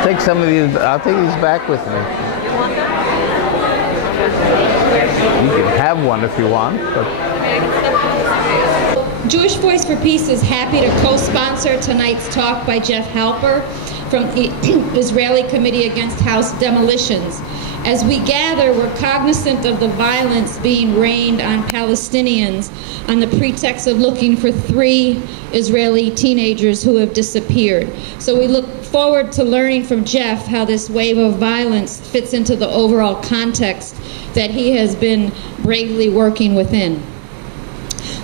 I'll take some of these. I'll take these back with me. You can have one if you want, but. Jewish Voice for Peace is happy to co-sponsor tonight's talk by Jeff Halper from the Israeli Committee Against House Demolitions. As we gather, we're cognizant of the violence being rained on Palestinians on the pretext of looking for 3 Israeli teenagers who have disappeared. So we look forward to learning from Jeff how this wave of violence fits into the overall context that he has been bravely working within.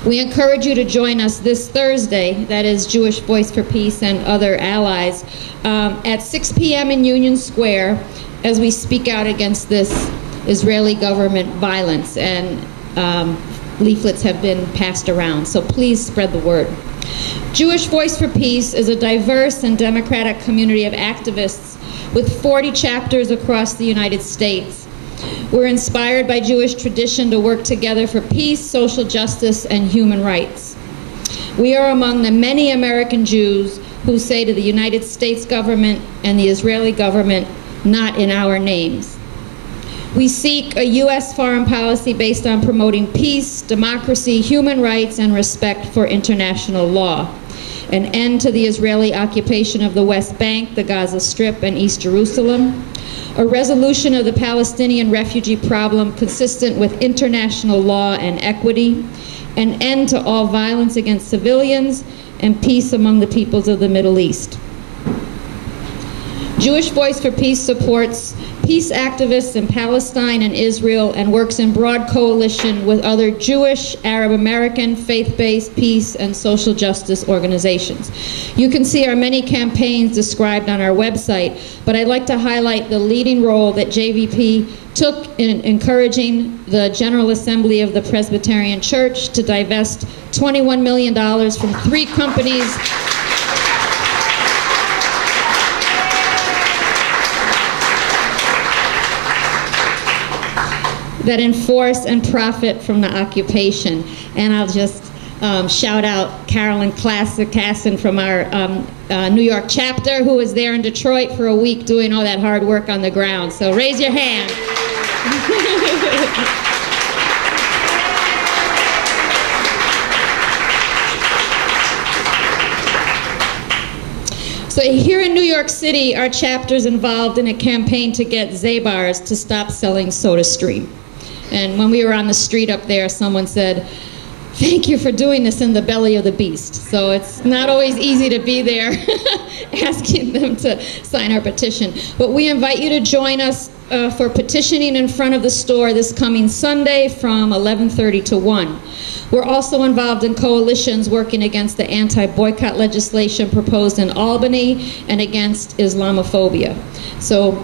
We encourage you to join us this Thursday, that is Jewish Voice for Peace and other allies, at 6 p.m. in Union Square as we speak out against this Israeli government violence, and leaflets have been passed around, so please spread the word. Jewish Voice for Peace is a diverse and democratic community of activists with 40 chapters across the United States. We're inspired by Jewish tradition to work together for peace, social justice, and human rights. We are among the many American Jews who say to the United States government and the Israeli government, not in our names. We seek a U.S. foreign policy based on promoting peace, democracy, human rights, and respect for international law. An end to the Israeli occupation of the West Bank, the Gaza Strip, and East Jerusalem. A resolution of the Palestinian refugee problem consistent with international law and equity. An end to all violence against civilians, and peace among the peoples of the Middle East. Jewish Voice for Peace supports peace activists in Palestine and Israel and works in broad coalition with other Jewish, Arab American, faith-based peace and social justice organizations. You can see our many campaigns described on our website, but I'd like to highlight the leading role that JVP took in encouraging the General Assembly of the Presbyterian Church to divest $21 million from 3 companies that enforce and profit from the occupation. And I'll just shout out Carolyn Casson from our New York chapter, who was there in Detroit for a week doing all that hard work on the ground. So raise your hand. So here in New York City, our chapter's involved in a campaign to get Zabar's to stop selling SodaStream. And when we were on the street up there, someone said, "Thank you for doing this in the belly of the beast." So it's not always easy to be there asking them to sign our petition. But we invite you to join us for petitioning in front of the store this coming Sunday from 11:30 to 1. We're also involved in coalitions working against the anti-boycott legislation proposed in Albany and against Islamophobia. So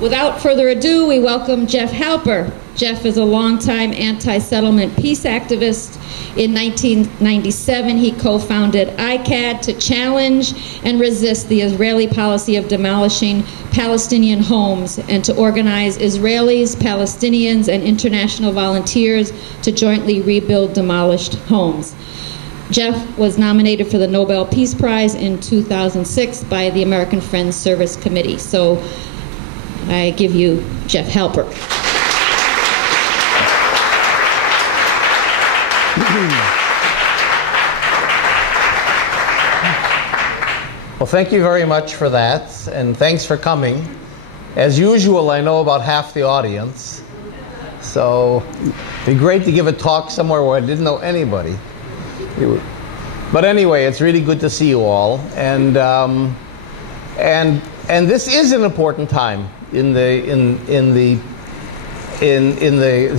without further ado, we welcome Jeff Halper. Jeff is a longtime anti-settlement peace activist. In 1997, he co-founded ICAD to challenge and resist the Israeli policy of demolishing Palestinian homes and to organize Israelis, Palestinians, and international volunteers to jointly rebuild demolished homes. Jeff was nominated for the Nobel Peace Prize in 2006 by the American Friends Service Committee. So I give you Jeff Halper. Well, thank you very much for that, and thanks for coming. As usual, I know about half the audience, so it'd be great to give a talk somewhere where I didn't know anybody. But anyway, it's really good to see you all, and this is an important time in the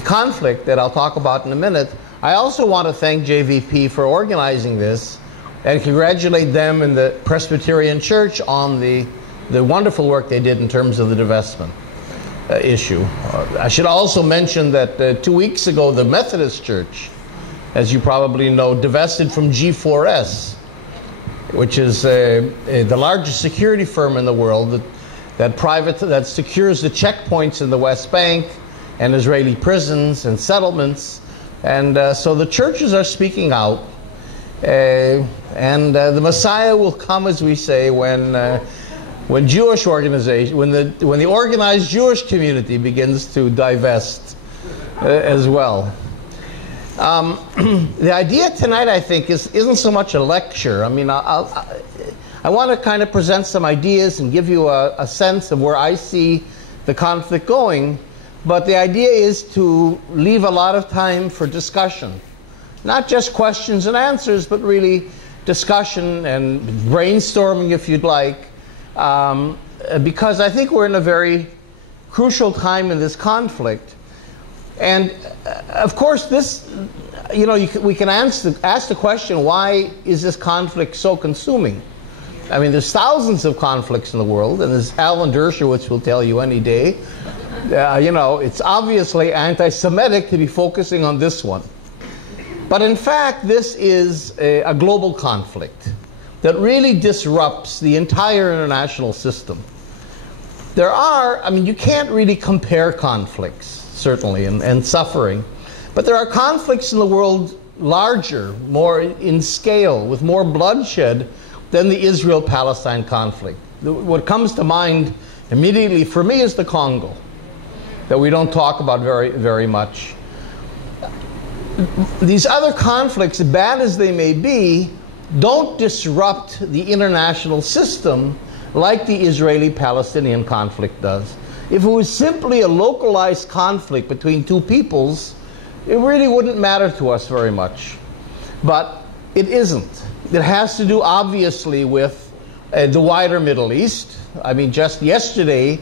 conflict that I'll talk about in a minute. I also want to thank JVP for organizing this and congratulate them and the Presbyterian Church on the wonderful work they did in terms of the divestment issue. I should also mention that 2 weeks ago, the Methodist Church, as you probably know, divested from G4S, which is the largest security firm in the world that secures the checkpoints in the West Bank and Israeli prisons and settlements. And so the churches are speaking out. And the Messiah will come, as we say, when when Jewish organization, when the organized Jewish community begins to divest as well. The idea tonight, I think, isn't so much a lecture. I mean, I want to kind of present some ideas and give you a sense of where I see the conflict going. But the idea is to leave a lot of time for discussion. Not just questions and answers, but really discussion and brainstorming, if you'd like. Because I think we're in a very crucial time in this conflict. And of course, this, we can ask the question, why is this conflict so consuming? I mean, there's thousands of conflicts in the world, and as Alan Dershowitz will tell you any day, it's obviously anti-Semitic to be focusing on this one. But in fact, this is a global conflict that really disrupts the entire international system. You can't really compare conflicts, certainly, and suffering. But there are conflicts in the world larger, more in scale, with more bloodshed than the Israel-Palestine conflict. What comes to mind immediately for me is the Congo, that we don't talk about very, very much. These other conflicts, bad as they may be, don't disrupt the international system like the Israeli-Palestinian conflict does. If it was simply a localized conflict between two peoples, it really wouldn't matter to us very much. But it isn't. It has to do, obviously, with the wider Middle East. I mean, just yesterday,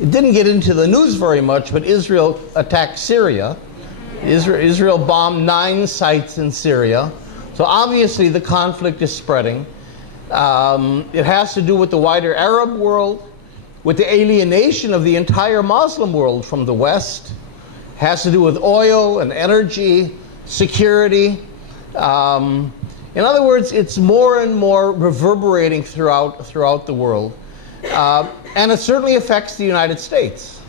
it didn't get into the news very much, but Israel attacked Syria. Israel bombed 9 sites in Syria. So obviously the conflict is spreading. It has to do with the wider Arab world, with the alienation of the entire Muslim world from the West. It has to do with oil and energy, security. In other words, it's more and more reverberating throughout the world. And it certainly affects the United States.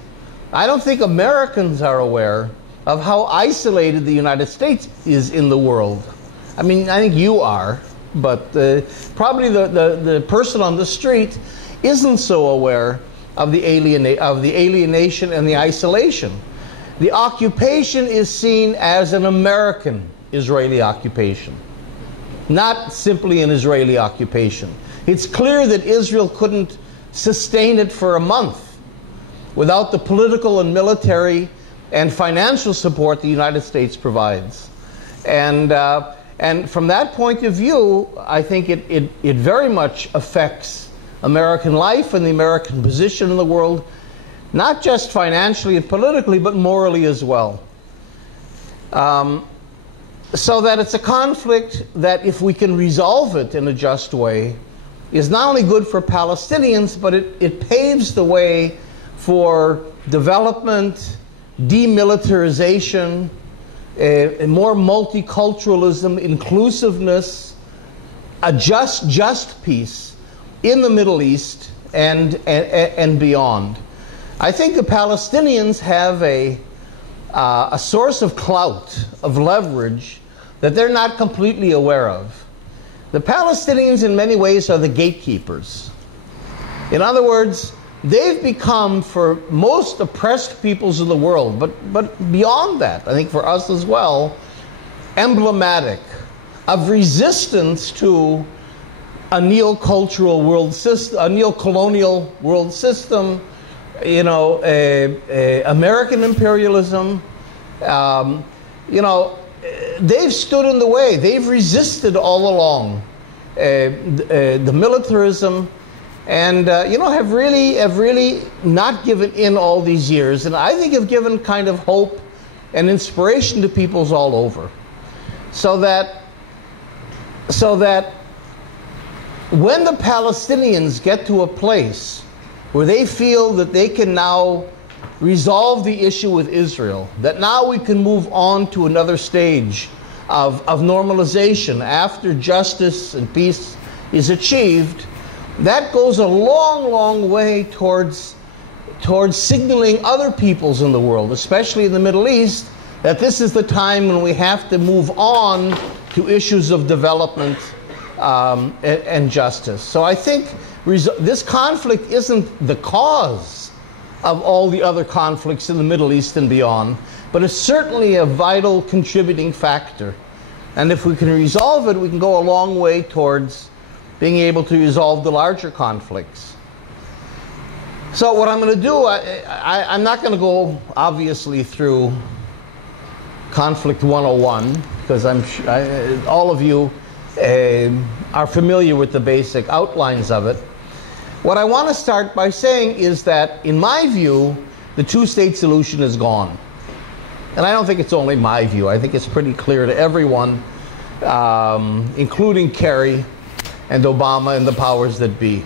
I don't think Americans are aware of how isolated the United States is in the world. I mean, I think you are, but probably the person on the street isn't so aware of the alienation and the isolation. The occupation is seen as an American Israeli occupation, not simply an Israeli occupation. It's clear that Israel couldn't sustain it for a month without the political and military and financial support the United States provides. And from that point of view, I think it very much affects American life and the American position in the world, not just financially and politically, but morally as well. So that it's a conflict that, if we can resolve it in a just way, is not only good for Palestinians, but it paves the way for development, demilitarization, more multiculturalism, inclusiveness, a just peace in the Middle East and beyond. I think the Palestinians have a source of clout, of leverage, that they're not completely aware of. The Palestinians, in many ways, are the gatekeepers. In other words, they've become, for most oppressed peoples of the world, but beyond that, I think for us as well, emblematic of resistance to a neocultural world system, a neocolonial world system, American imperialism. They've stood in the way. They've resisted all along the militarism, and have really not given in all these years, and I think have given kind of hope and inspiration to peoples all over, so that when the Palestinians get to a place where they feel that they can now resolve the issue with Israel, that now we can move on to another stage of normalization after justice and peace is achieved, that goes a long, long way towards signaling other peoples in the world, especially in the Middle East, that this is the time when we have to move on to issues of development and justice. So I think this conflict isn't the cause of all the other conflicts in the Middle East and beyond, but it's certainly a vital contributing factor. And if we can resolve it, we can go a long way towards being able to resolve the larger conflicts. So what I'm going to do, I'm not going to go, obviously, through Conflict 101, because all of you are familiar with the basic outlines of it. What I want to start by saying is that, in my view, the two-state solution is gone. And I don't think it's only my view. I think it's pretty clear to everyone, including Kerry and Obama and the powers that be.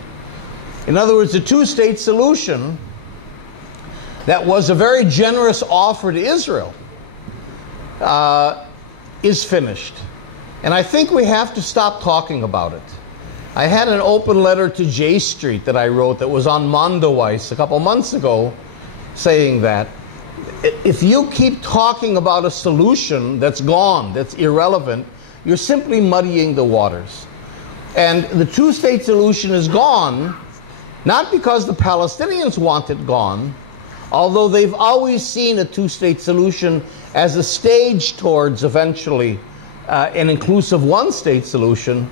In other words, the two-state solution that was a very generous offer to Israel is finished. And I think we have to stop talking about it. I had an open letter to J Street that I wrote that was on Mondoweiss a couple months ago, saying that if you keep talking about a solution that's gone, that's irrelevant, you're simply muddying the waters. And the two-state solution is gone, not because the Palestinians want it gone, although they've always seen a two-state solution as a stage towards eventually an inclusive one-state solution,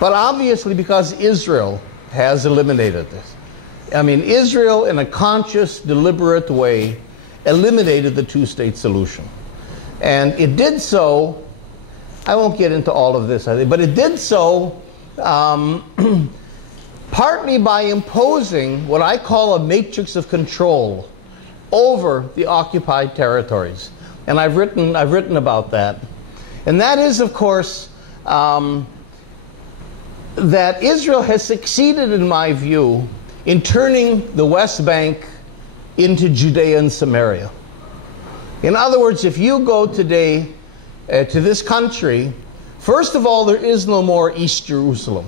but obviously because Israel has eliminated this. I mean, Israel, in a conscious, deliberate way, eliminated the two-state solution. And it did so, I won't get into all of this, but it did so partly by imposing what I call a matrix of control over the occupied territories. And I've written about that. And that is, of course, that Israel has succeeded, in my view, in turning the West Bank into Judea and Samaria. In other words, if you go today to this country, first of all, there is no more East Jerusalem.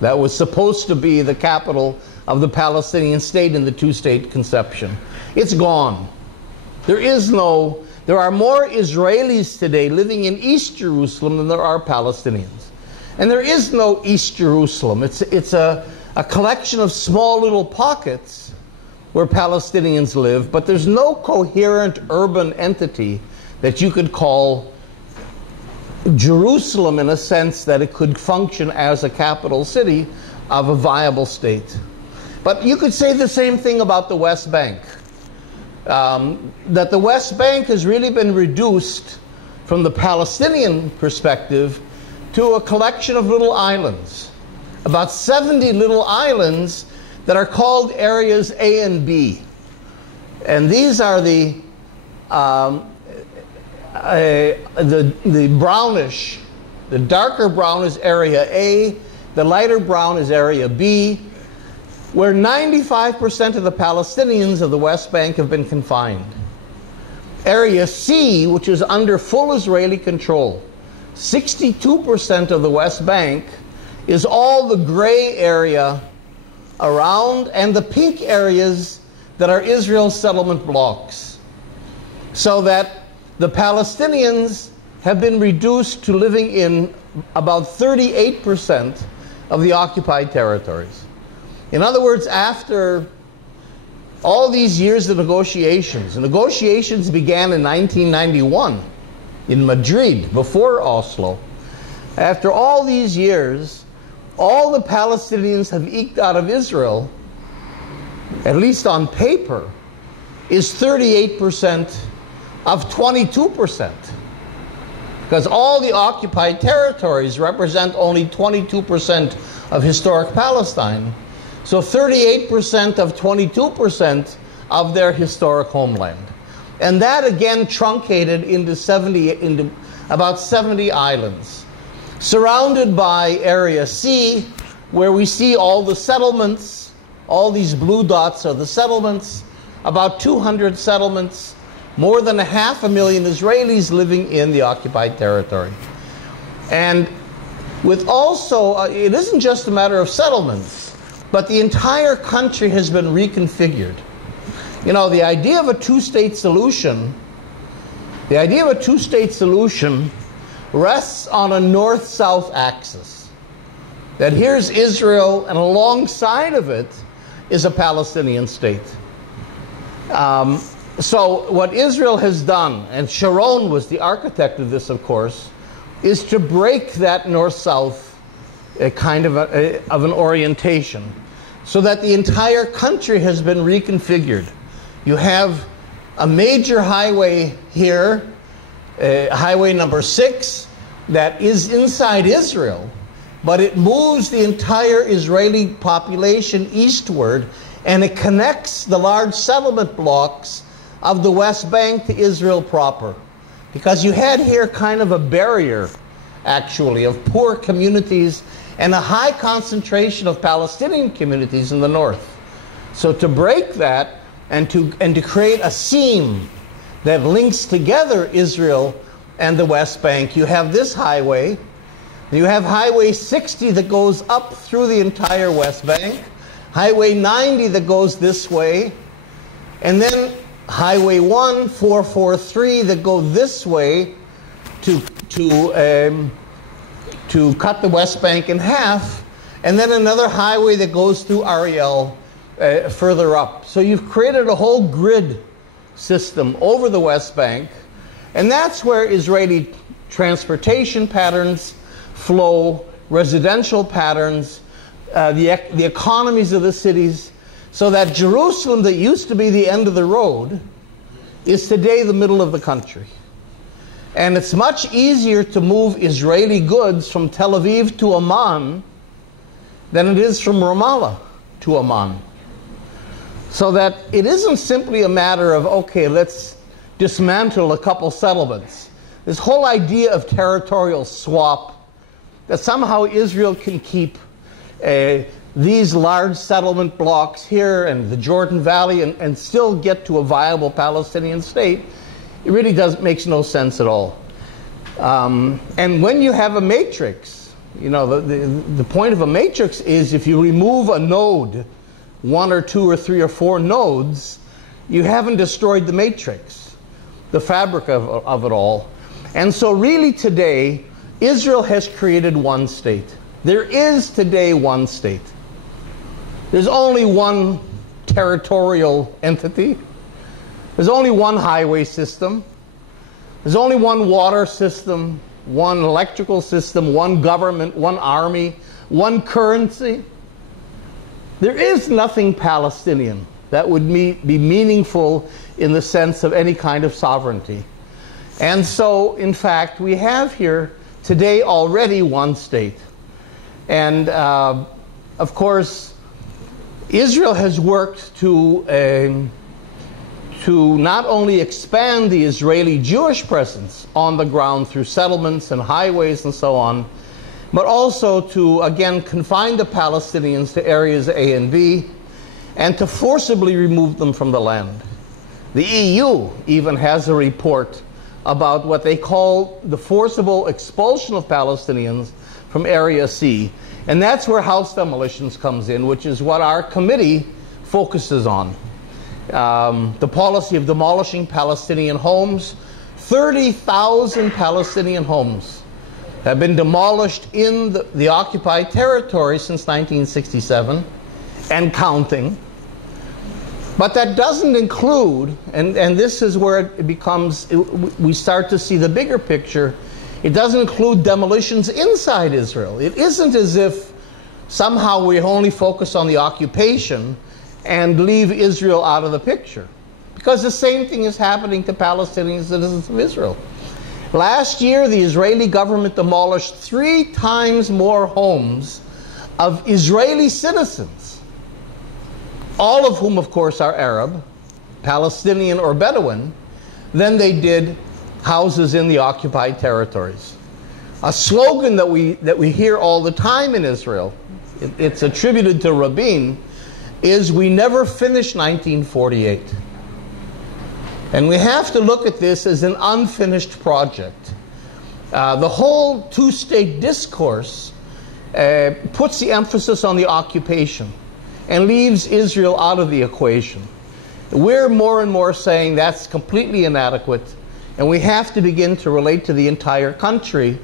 That was supposed to be the capital of the Palestinian state in the two-state conception. It's gone. There are more Israelis today living in East Jerusalem than there are Palestinians. And there is no East Jerusalem. It's a collection of small little pockets where Palestinians live, but there's no coherent urban entity that you could call Jerusalem in a sense that it could function as a capital city of a viable state. But you could say the same thing about the West Bank. That the West Bank has really been reduced from the Palestinian perspective to a collection of little islands. About 70 little islands that are called areas A and B. And these are the brownish, the darker brown is area A, the lighter brown is area B, where 95% of the Palestinians of the West Bank have been confined. Area C, which is under full Israeli control, 62% of the West Bank is all the gray area around and the pink areas that are Israel's settlement blocks. So that the Palestinians have been reduced to living in about 38% of the occupied territories. In other words, after all these years of negotiations, negotiations began in 1991 in Madrid, before Oslo. After all these years, all the Palestinians have eked out of Israel, at least on paper, is 38% of 22%. Because all the occupied territories represent only 22% of historic Palestine. So 38% of 22% of their historic homeland. And that again truncated into about 70 islands, surrounded by Area C, where we see all the settlements. All these blue dots are the settlements, about 200 settlements, more than 500,000 Israelis living in the occupied territory. And with also, it isn't just a matter of settlements, but the entire country has been reconfigured. You know, the idea of a two-state solution, rests on a north-south axis. that here's Israel, and alongside of it is a Palestinian state. So what Israel has done, and Sharon was the architect of this, of course, is to break that north-south kind of an orientation, so that the entire country has been reconfigured. You have a major highway here, highway number 6, that is inside Israel, but it moves the entire Israeli population eastward, and it connects the large settlement blocks of the West Bank to Israel proper. Because you had here kind of a barrier, actually, of poor communities and a high concentration of Palestinian communities in the north. So to break that and to create a seam that links together Israel and the West Bank, you have this highway. You have Highway 60 that goes up through the entire West Bank, Highway 90 that goes this way, and then Highway 1, 443 that go this way to cut the West Bank in half, and then another highway that goes through Ariel further up. So you've created a whole grid system over the West Bank, and that's where Israeli transportation patterns flow, residential patterns, the economies of the cities, so that Jerusalem, that used to be the end of the road, is today the middle of the country. And it's much easier to move Israeli goods from Tel Aviv to Amman than it is from Ramallah to Amman. So that it isn't simply a matter of, okay, let's dismantle a couple settlements. This whole idea of territorial swap, that somehow Israel can keep these large settlement blocks here and the Jordan Valley and still get to a viable Palestinian state, it really makes no sense at all. And when you have a matrix, you know, the point of a matrix is if you remove a node, 1 or 2 or 3 or 4 nodes, you haven't destroyed the matrix, the fabric of it all. And so really today, Israel has created one state. There is today one state. There's only one territorial entity. There's only one highway system. There's only one water system, one electrical system, one government, one army, one currency. There is nothing Palestinian that would be meaningful in the sense of any kind of sovereignty. And so, in fact, we have here today already one state. And, of course, Israel has worked to not only expand the Israeli Jewish presence on the ground through settlements and highways and so on, but also to, again, confine the Palestinians to areas A and B, and to forcibly remove them from the land. The EU even has a report about what they call the forcible expulsion of Palestinians from Area C. And that's where house demolitions comes in, which is what our committee focuses on. The policy of demolishing Palestinian homes. 30,000 Palestinian homes have been demolished in the occupied territory since 1967 and counting. But that doesn't include, and this is where it becomes, we start to see the bigger picture, it doesn't include demolitions inside Israel. It isn't as if somehow we only focus on the occupation and leave Israel out of the picture. Because the same thing is happening to Palestinian citizens of Israel. Last year, the Israeli government demolished 3 times more homes of Israeli citizens, all of whom, of course, are Arab, Palestinian or Bedouin, than they did houses in the occupied territories. A slogan that we hear all the time in Israel, it's attributed to Rabin, is "We never finish 1948." And we have to look at this as an unfinished project. The whole two-state discourse puts the emphasis on the occupation and leaves Israel out of the equation. We're more and more saying that's completely inadequate, and we have to begin to relate to the entire country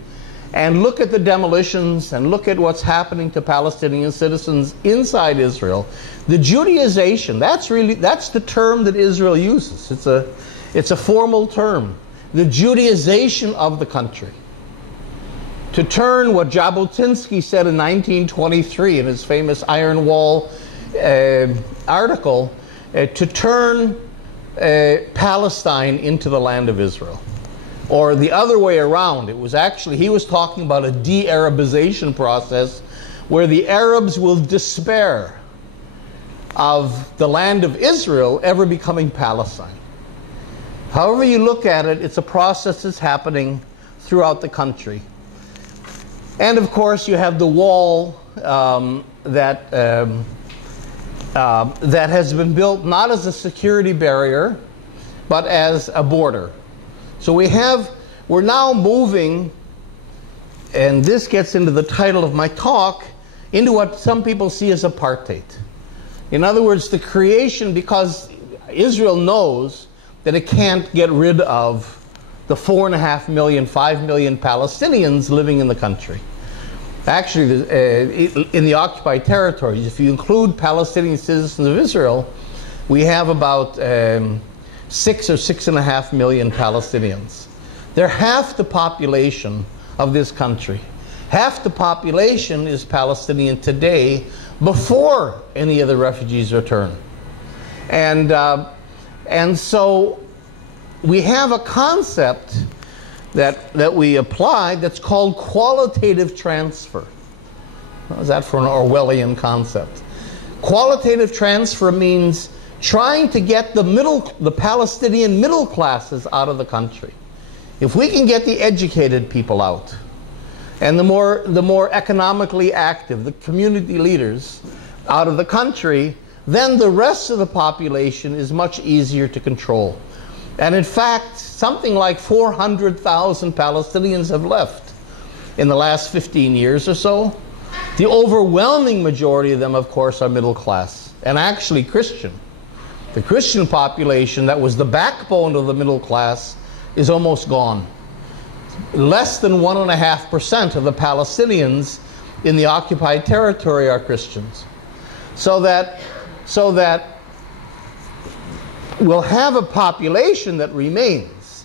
and look at the demolitions and look at what's happening to Palestinian citizens inside Israel, the Judaization, that's the term that Israel uses. It's a formal term. The Judaization of the country. To turn what Jabotinsky said in 1923 in his famous Iron Wall article, to turn Palestine into the land of Israel. Or the other way around. It was actually, he was talking about a de-Arabization process where the Arabs will despair of the land of Israel ever becoming Palestine. However you look at it, it's a process that's happening throughout the country. And of course, you have the wall that has been built not as a security barrier, but as a border. So we're now moving, and this gets into the title of my talk, into what some people see as apartheid. In other words, the creation, because Israel knows that it can't get rid of the 4.5 million, 5 million Palestinians living in the country. Actually, in the occupied territories, if you include Palestinian citizens of Israel, we have about 6 or 6.5 million Palestinians. They're half the population of this country. Half the population is Palestinian today before any of the refugees return. And so we have a concept that we apply that's called qualitative transfer. How's that for an Orwellian concept? Qualitative transfer means trying to get the Palestinian middle classes out of the country. If we can get the educated people out, and the more economically active, the community leaders out of the country, then the rest of the population is much easier to control. And in fact, something like 400,000 Palestinians have left in the last 15 years or so. The overwhelming majority of them, of course, are middle class, and actually Christian. The Christian population that was the backbone of the middle class is almost gone. Less than 1.5% of the Palestinians in the occupied territory are Christians. So that we'll have a population that remains.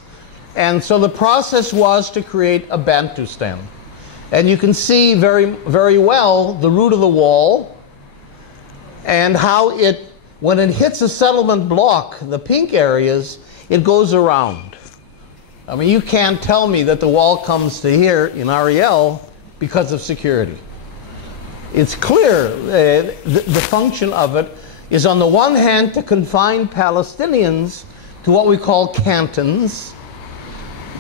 And so the process was to create a Bantustan. And you can see very, very well the route of the wall and how when it hits a settlement block, the pink areas, it goes around. I mean, you can't tell me that the wall comes to here in Ariel because of security. It's clear the function of it is, on the one hand, to confine Palestinians to what we call cantons,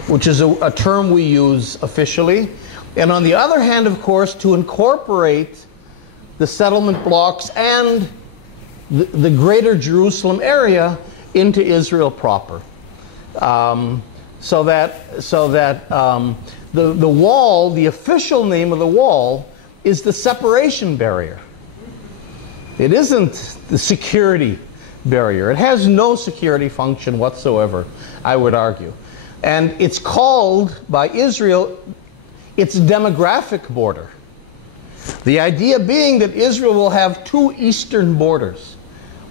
which is a term we use officially, and on the other hand, of course, to incorporate the settlement blocks and the greater Jerusalem area into Israel proper. So that the wall, the official name of the wall, is the separation barrier. It isn't the security barrier. It has no security function whatsoever, I would argue. And it's called, by Israel, its demographic border. The idea being that Israel will have two eastern borders,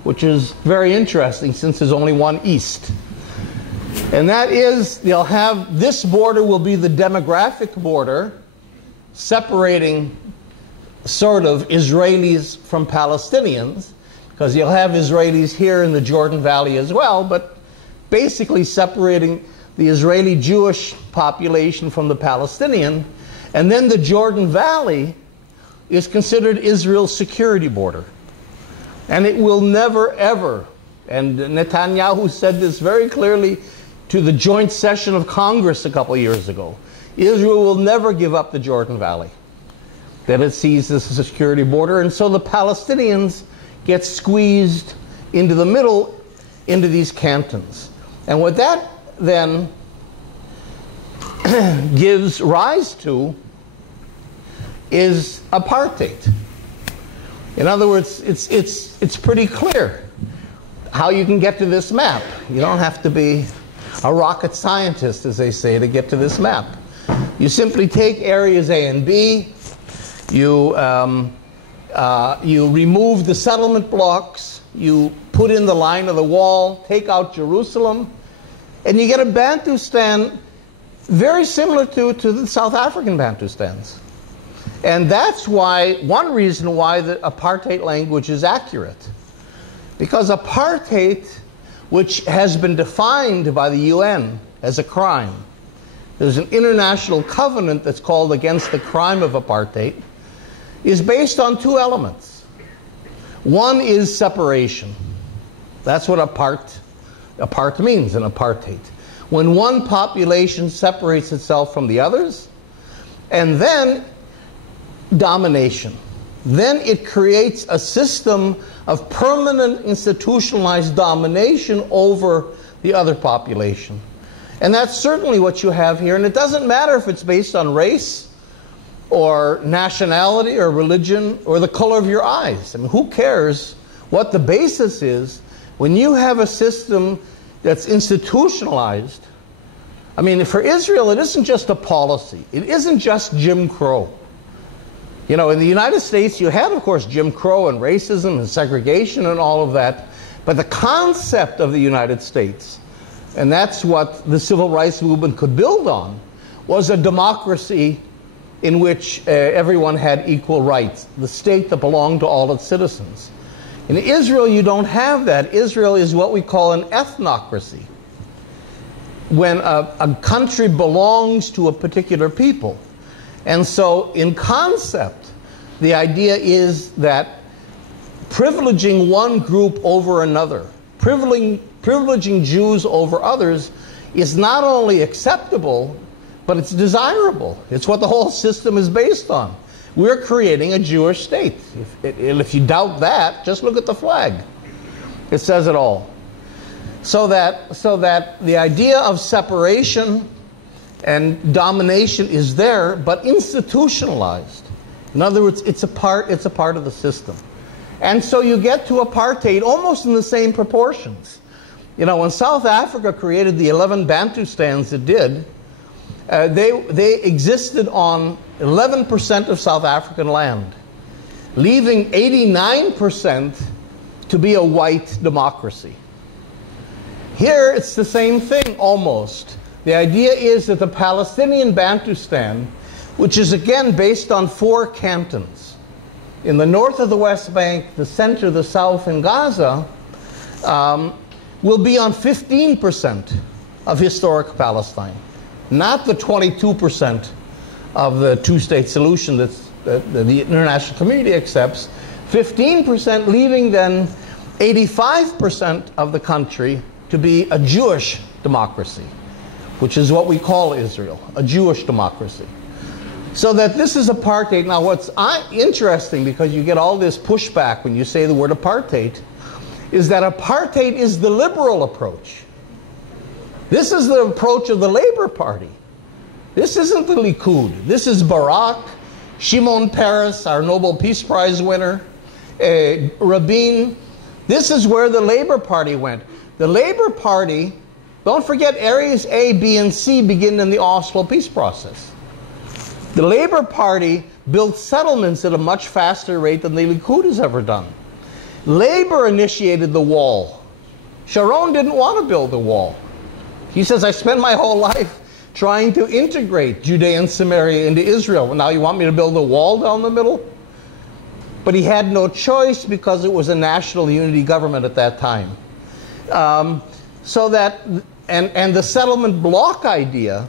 which is very interesting since there's only one east. And that is, they'll have, this border will be the demographic border, separating sort of Israelis from Palestinians, because you'll have Israelis here in the Jordan Valley as well, but basically separating the Israeli Jewish population from the Palestinian. And then the Jordan Valley is considered Israel's security border. And it will never, ever, and Netanyahu said this very clearly to the joint session of Congress a couple years ago, Israel will never give up the Jordan Valley, that it sees this as a security border. And so the Palestinians get squeezed into the middle, into these cantons. And what that then gives rise to is apartheid. In other words, it's pretty clear how you can get to this map. You don't have to be a rocket scientist, as they say, to get to this map. You simply take areas A and B, you remove the settlement blocks, you put in the line of the wall, take out Jerusalem, and you get a Bantustan very similar to the South African Bantustans. And that's why, one reason why the apartheid language is accurate. Because apartheid, which has been defined by the UN as a crime, there's an international covenant that's called Against the Crime of Apartheid, is based on two elements. One is separation. That's what apart means in apartheid. When one population separates itself from the others, and then domination. Then it creates a system of permanent institutionalized domination over the other population. And that's certainly what you have here. And it doesn't matter if it's based on race or nationality or religion or the color of your eyes. I mean, who cares what the basis is when you have a system that's institutionalized? I mean, for Israel, it isn't just a policy. It isn't just Jim Crow. You know, in the United States, you had, of course, Jim Crow and racism and segregation and all of that. But the concept of the United States, and that's what the civil rights movement could build on, was a democracy in which everyone had equal rights, the state that belonged to all its citizens. In Israel, you don't have that. Israel is what we call an ethnocracy, when a country belongs to a particular people. And so, in concept, the idea is that privileging one group over another, privileging Jews over others, is not only acceptable, but it's desirable. It's what the whole system is based on. We're creating a Jewish state. If you doubt that, just look at the flag. It says it all. So that the idea of separation and domination is there, but institutionalized. In other words, it's a part of the system. And so you get to apartheid almost in the same proportions. You know, when South Africa created the 11 Bantustans it did, they existed on 11% of South African land, leaving 89% to be a white democracy. Here it's the same thing almost. The idea is that the Palestinian Bantustan, which is again based on 4 cantons, in the north of the West Bank, the center, the south, and Gaza, will be on 15% of historic Palestine, not the 22% of the two-state solution that the international community accepts. 15%, leaving then 85% of the country to be a Jewish democracy, which is what we call Israel, a Jewish democracy. So that this is apartheid. Now what's interesting, because you get all this pushback when you say the word apartheid, is that apartheid is the liberal approach. This is the approach of the Labour Party. This isn't the Likud. This is Barak, Shimon Peres, our Nobel Peace Prize winner, Rabin. This is where the Labour Party went. The Labour Party, don't forget, areas A, B, and C begin in the Oslo peace process. The Labour Party built settlements at a much faster rate than the Likud has ever done. Labour initiated the wall. Sharon didn't want to build a wall. He says, I spent my whole life trying to integrate Judea and Samaria into Israel. Now you want me to build a wall down the middle? But he had no choice because it was a national unity government at that time. So that, and the settlement block idea,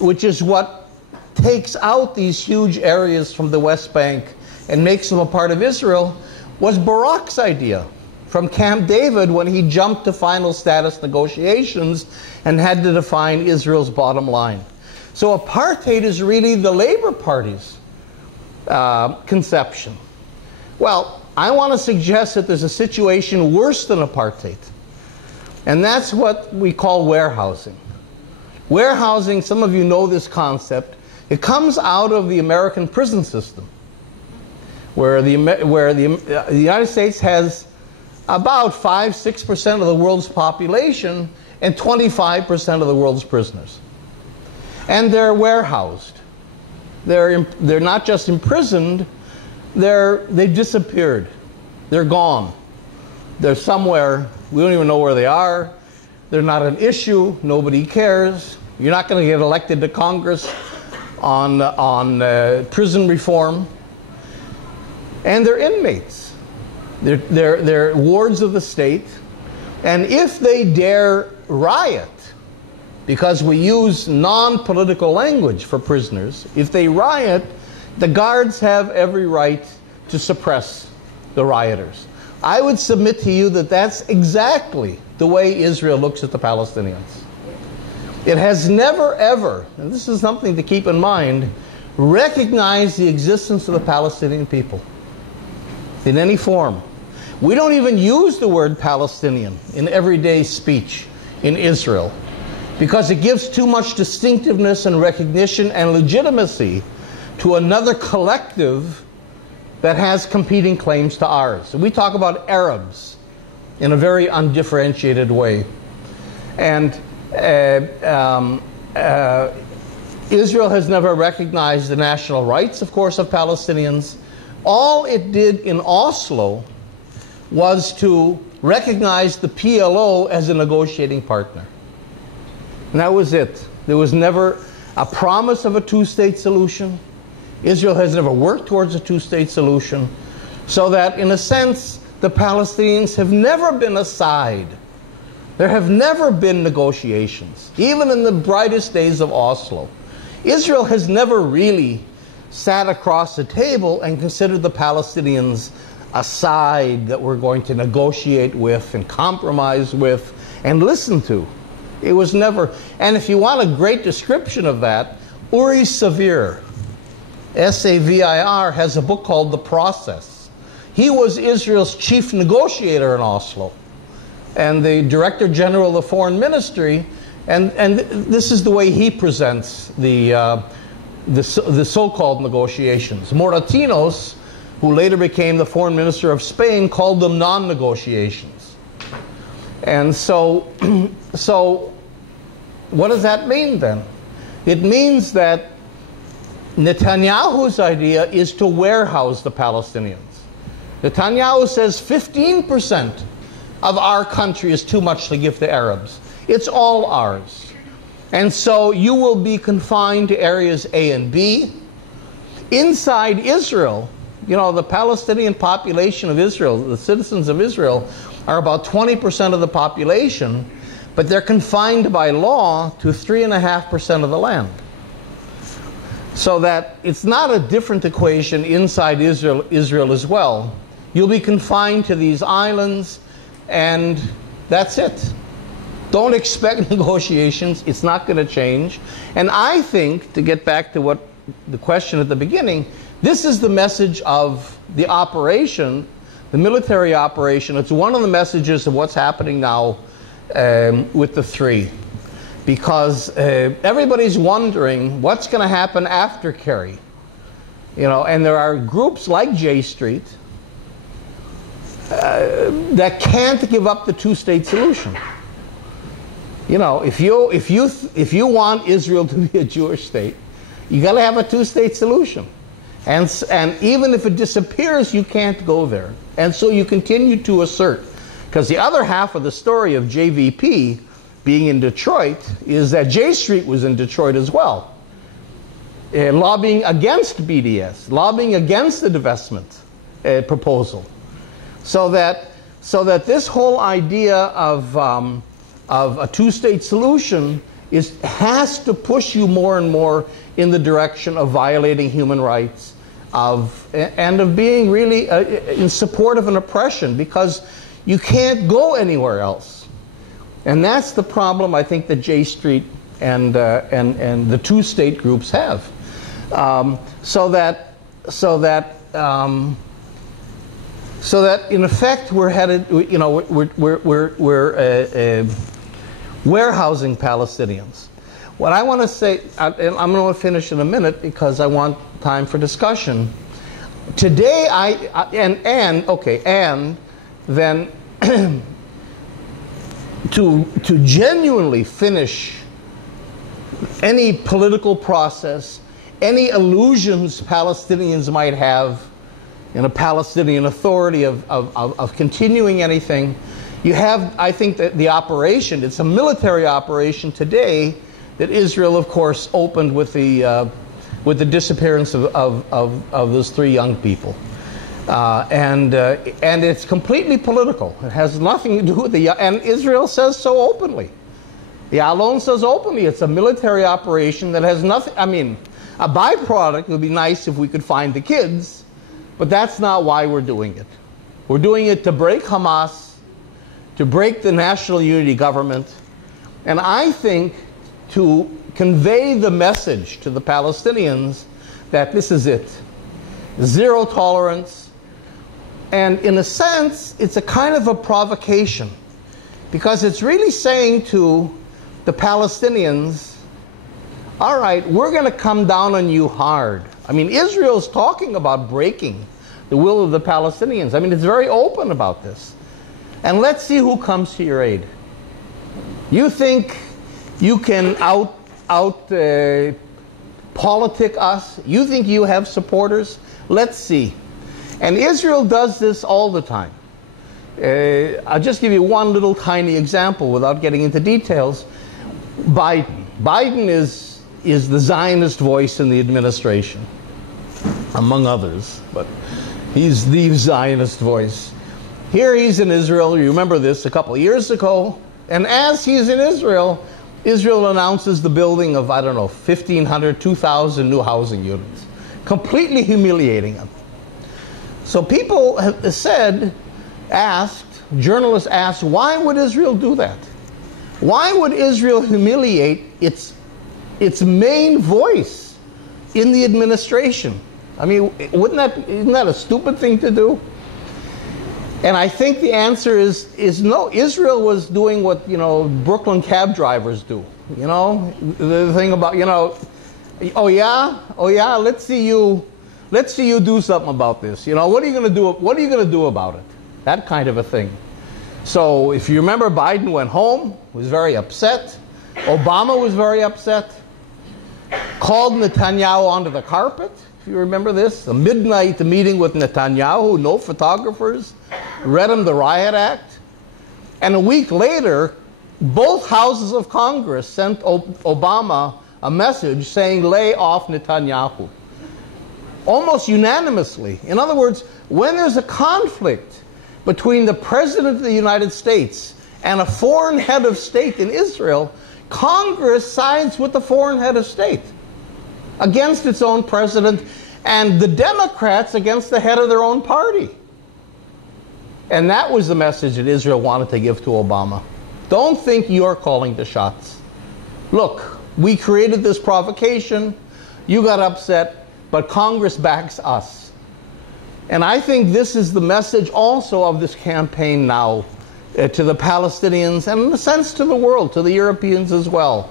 which is what takes out these huge areas from the West Bank and makes them a part of Israel, was Barak's idea from Camp David when he jumped to final status negotiations and had to define Israel's bottom line. So apartheid is really the Labour Party's conception. Well, I want to suggest that there's a situation worse than apartheid. And that's what we call warehousing. Warehousing, some of you know this concept. It comes out of the American prison system, where the United States has about 5–6% of the world's population and 25% of the world's prisoners. and they're warehoused. They're not just imprisoned, they've disappeared. They're gone. They're somewhere, we don't even know where they are. They're not an issue, nobody cares. You're not going to get elected to Congress on prison reform. And they're inmates. They're wards of the state. And if they dare riot, because we use non-political language for prisoners, if they riot, the guards have every right to suppress the rioters. I would submit to you that that's exactly the way Israel looks at the Palestinians. It has never ever, and this is something to keep in mind, recognized the existence of the Palestinian people in any form. We don't even use the word Palestinian in everyday speech in Israel because it gives too much distinctiveness and recognition and legitimacy to another collective that has competing claims to ours. So we talk about Arabs in a very undifferentiated way. And Israel has never recognized the national rights, of course, of Palestinians. All it did in Oslo was to recognize the PLO as a negotiating partner. And that was it. There was never a promise of a two-state solution. Israel has never worked towards a two-state solution. So that, in a sense, the Palestinians have never been a side. There have never been negotiations, even in the brightest days of Oslo. Israel has never really sat across the table and considered the Palestinians a side that we're going to negotiate with and compromise with and listen to. It was never. And if you want a great description of that, Uri Savir, S-A-V-I-R, has a book called The Process. He was Israel's chief negotiator in Oslo and the Director General of the Foreign Ministry, and this is the way he presents the so-called negotiations. Moratinos, who later became the Foreign Minister of Spain, called them non-negotiations. And so what does that mean then? It means that Netanyahu's idea is to warehouse the Palestinians. Netanyahu says 15% of our country is too much to give to Arabs. It's all ours. And so you will be confined to areas A and B. Inside Israel, you know, the Palestinian population of Israel, the citizens of Israel, are about 20% of the population, but they're confined by law to 3.5% of the land. So that it's not a different equation inside Israel as well. You'll be confined to these islands, and that's it. Don't expect negotiations. It's not going to change. And I think, to get back to what the question at the beginning, this is the message of the operation, the military operation. It's one of the messages of what's happening now with the three. Because everybody's wondering what's going to happen after Kerry. You know, and there are groups like J Street that can't give up the two-state solution. You know, if you want Israel to be a Jewish state, you got to have a two-state solution. And even if it disappears, you can't go there. And so you continue to assert. Because the other half of the story of JVP being in Detroit is that J Street was in Detroit as well, lobbying against BDS, lobbying against the divestment proposal, so that this whole idea of a two-state solution has to push you more and more in the direction of violating human rights, and of being really in support of an oppression, because you can't go anywhere else. And that's the problem I think that J Street and the two-state groups have. So that in effect we're headed, you know, we're warehousing Palestinians. What I want to say, and I'm going to finish in a minute because I want time for discussion. Today, and then. To genuinely finish any political process, any illusions Palestinians might have in a Palestinian Authority of continuing anything. You have, I think, that the operation, it's a military operation today that Israel, of course, opened with the disappearance of those 3 young people. And it's completely political. It has nothing to do with and Israel says so openly. The Alon says openly it's a military operation that has nothing, I mean, a byproduct would be nice if we could find the kids, but that's not why we're doing it. We're doing it to break Hamas, to break the national unity government, and I think to convey the message to the Palestinians that this is it. Zero tolerance. And in a sense, it's a kind of a provocation, because it's really saying to the Palestinians, all right, we're going to come down on you hard. I mean, Israel's talking about breaking the will of the Palestinians. I mean, it's very open about this. And let's see who comes to your aid. You think you can politic us? You think you have supporters? Let's see. And Israel does this all the time. I'll just give you one little tiny example without getting into details. Biden is the Zionist voice in the administration, among others, but he's the Zionist voice. Here he's in Israel. You remember this a couple of years ago. And as he's in Israel, Israel announces the building of, I don't know, 1,500, 2,000 new housing units, completely humiliating them. So people have journalists asked, why would Israel do that? Why would Israel humiliate its main voice in the administration? I mean, isn't that a stupid thing to do? And I think the answer is no. Israel was doing what, Brooklyn cab drivers do. The thing about, oh yeah, let's see you do something about this. What are you going to do? What are you going to do about it? That kind of a thing. So if you remember, Biden went home, was very upset. Obama was very upset. Called Netanyahu onto the carpet. If you remember this, a midnight meeting with Netanyahu, no photographers, read him the Riot Act. And a week later, both houses of Congress sent Obama a message saying, lay off Netanyahu. Almost unanimously. In other words, when there's a conflict between the President of the United States and a foreign head of state in Israel, Congress sides with the foreign head of state against its own president, and the Democrats against the head of their own party. And that was the message that Israel wanted to give to Obama. Don't think you're calling the shots. Look, we created this provocation, you got upset, but Congress backs us. And I think this is the message also of this campaign now to the Palestinians, and in a sense to the world, to the Europeans as well.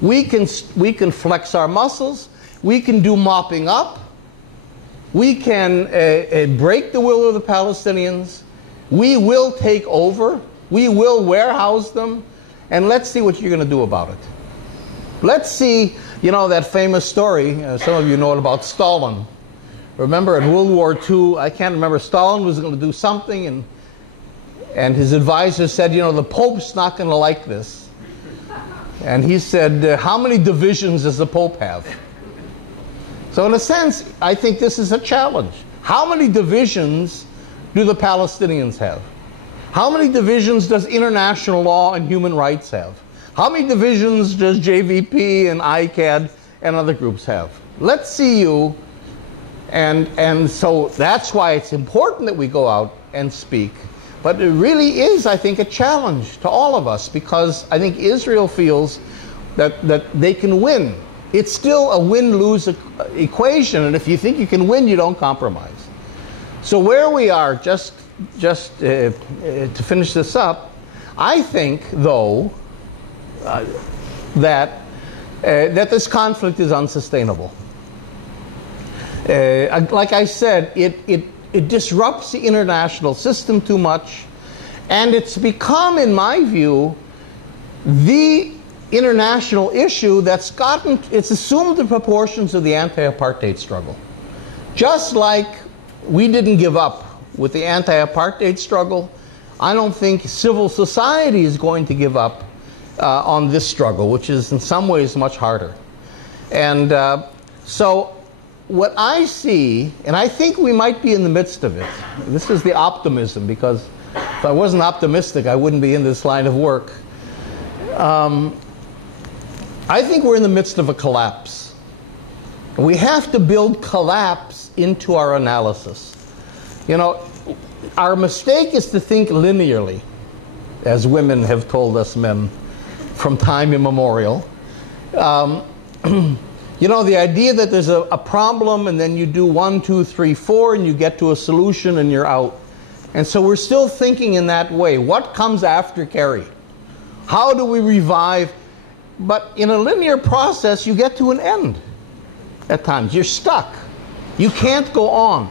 We can flex our muscles. We can do mopping up. We can break the will of the Palestinians. We will take over. We will warehouse them. And let's see what you're going to do about it. Let's see, that famous story, some of you know it, about Stalin. Remember in World War II, I can't remember, Stalin was going to do something, and his advisor said, the Pope's not going to like this. And he said, how many divisions does the Pope have? So in a sense, I think this is a challenge. How many divisions do the Palestinians have? How many divisions does international law and human rights have? How many divisions does JVP and ICAD and other groups have? Let's see you. And so that's why it's important that we go out and speak. But it really is, I think, a challenge to all of us, because I think Israel feels that they can win. It's still a win-lose equation, and if you think you can win, you don't compromise. So where we are, just to finish this up, I think, though, that this conflict is unsustainable. Like I said, it disrupts the international system too much, and it's become, in my view, the international issue that's it's assumed the proportions of the anti-apartheid struggle. Just like we didn't give up with the anti-apartheid struggle, I don't think civil society is going to give up on this struggle, which is in some ways much harder. And so what I see, and I think we might be in the midst of it, this is the optimism, because if I wasn't optimistic, I wouldn't be in this line of work. I think we're in the midst of a collapse. We have to build collapse into our analysis. You know, our mistake is to think linearly, as women have told us men from time immemorial. You know, the idea that there's a problem and then you do 1, 2, 3, 4 and you get to a solution and you're out. And so we're still thinking in that way. What comes after Kerry? How do we revive? But in a linear process, you get to an end at times. You're stuck. You can't go on.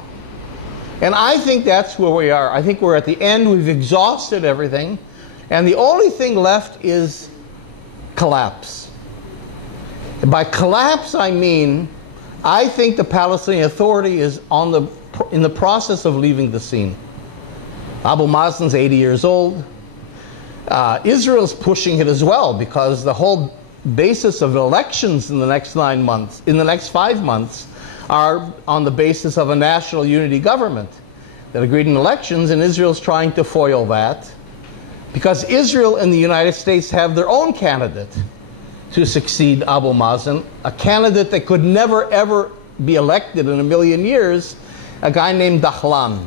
And I think that's where we are. I think we're at the end. We've exhausted everything. And the only thing left is collapse. By collapse, I mean, I think the Palestinian Authority is in the process of leaving the scene. Abu Mazen's 80 years old. Israel's pushing it as well, because the whole basis of elections in the next 9 months, in the next 5 months, are on the basis of a national unity government that agreed in elections, and Israel's trying to foil that, because Israel and the United States have their own candidate to succeed Abu Mazen, a candidate that could never ever be elected in a million years, a guy named Dahlan.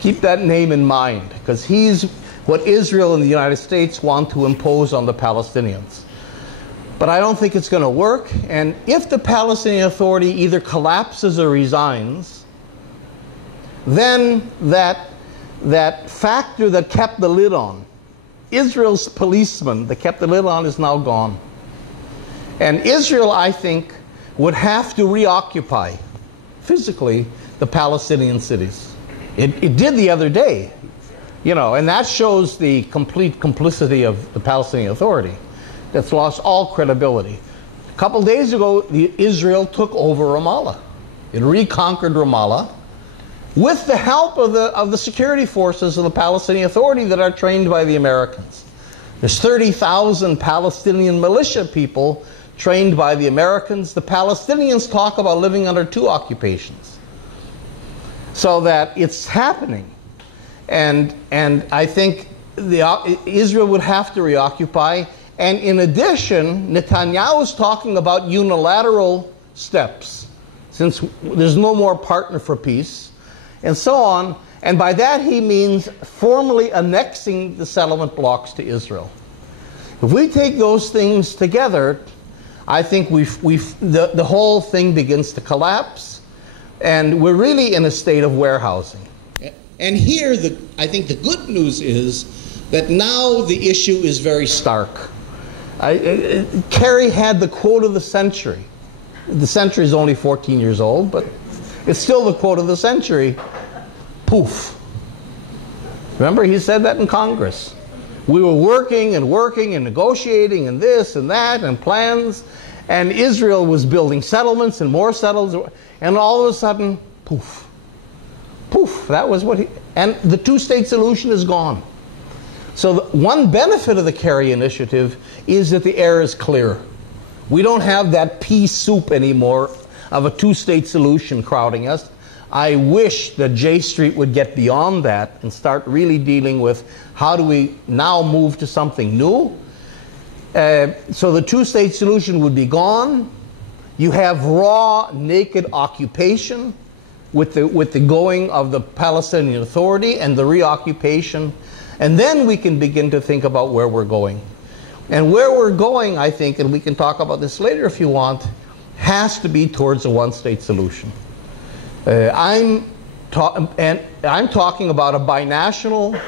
Keep that name in mind, because he's what Israel and the United States want to impose on the Palestinians. But I don't think it's going to work. And if the Palestinian Authority either collapses or resigns, then that factor that kept the lid on, Israel's policeman that kept the lid on, is now gone. And Israel, I think, would have to reoccupy physically the Palestinian cities. It did the other day, you know, and that shows the complete complicity of the Palestinian Authority that's lost all credibility. A couple days ago, Israel took over Ramallah. It reconquered Ramallah with the help of the security forces of the Palestinian Authority that are trained by the Americans. There's 30,000 Palestinian militia people trained by the Americans. The Palestinians talk about living under 2 occupations. So that it's happening. And I think Israel would have to reoccupy. And in addition, Netanyahu is talking about unilateral steps, since there's no more partner for peace, and so on. And by that he means formally annexing the settlement blocks to Israel. If we take those things together, I think the whole thing begins to collapse, and we're really in a state of warehousing. And here, I think the good news is that now the issue is very stark. Kerry had the quote of the century. The century is only 14 years old, but it's still the quote of the century. Poof. Remember, he said that in Congress. We were working and working and negotiating and this and that and plans, and Israel was building settlements and more settlements, and all of a sudden, poof. Poof. That was what and the 2-state solution is gone. So one benefit of the Kerry initiative is that the air is clear. We don't have that pea soup anymore of a 2-state solution crowding us. I wish that J Street would get beyond that and start really dealing with how do we now move to something new. So the 2-state solution would be gone. You have raw, naked occupation with the going of the Palestinian Authority and the reoccupation. And then we can begin to think about where we're going. And where we're going, I think, and we can talk about this later if you want, has to be towards a 1-state solution. I'm talking about a binational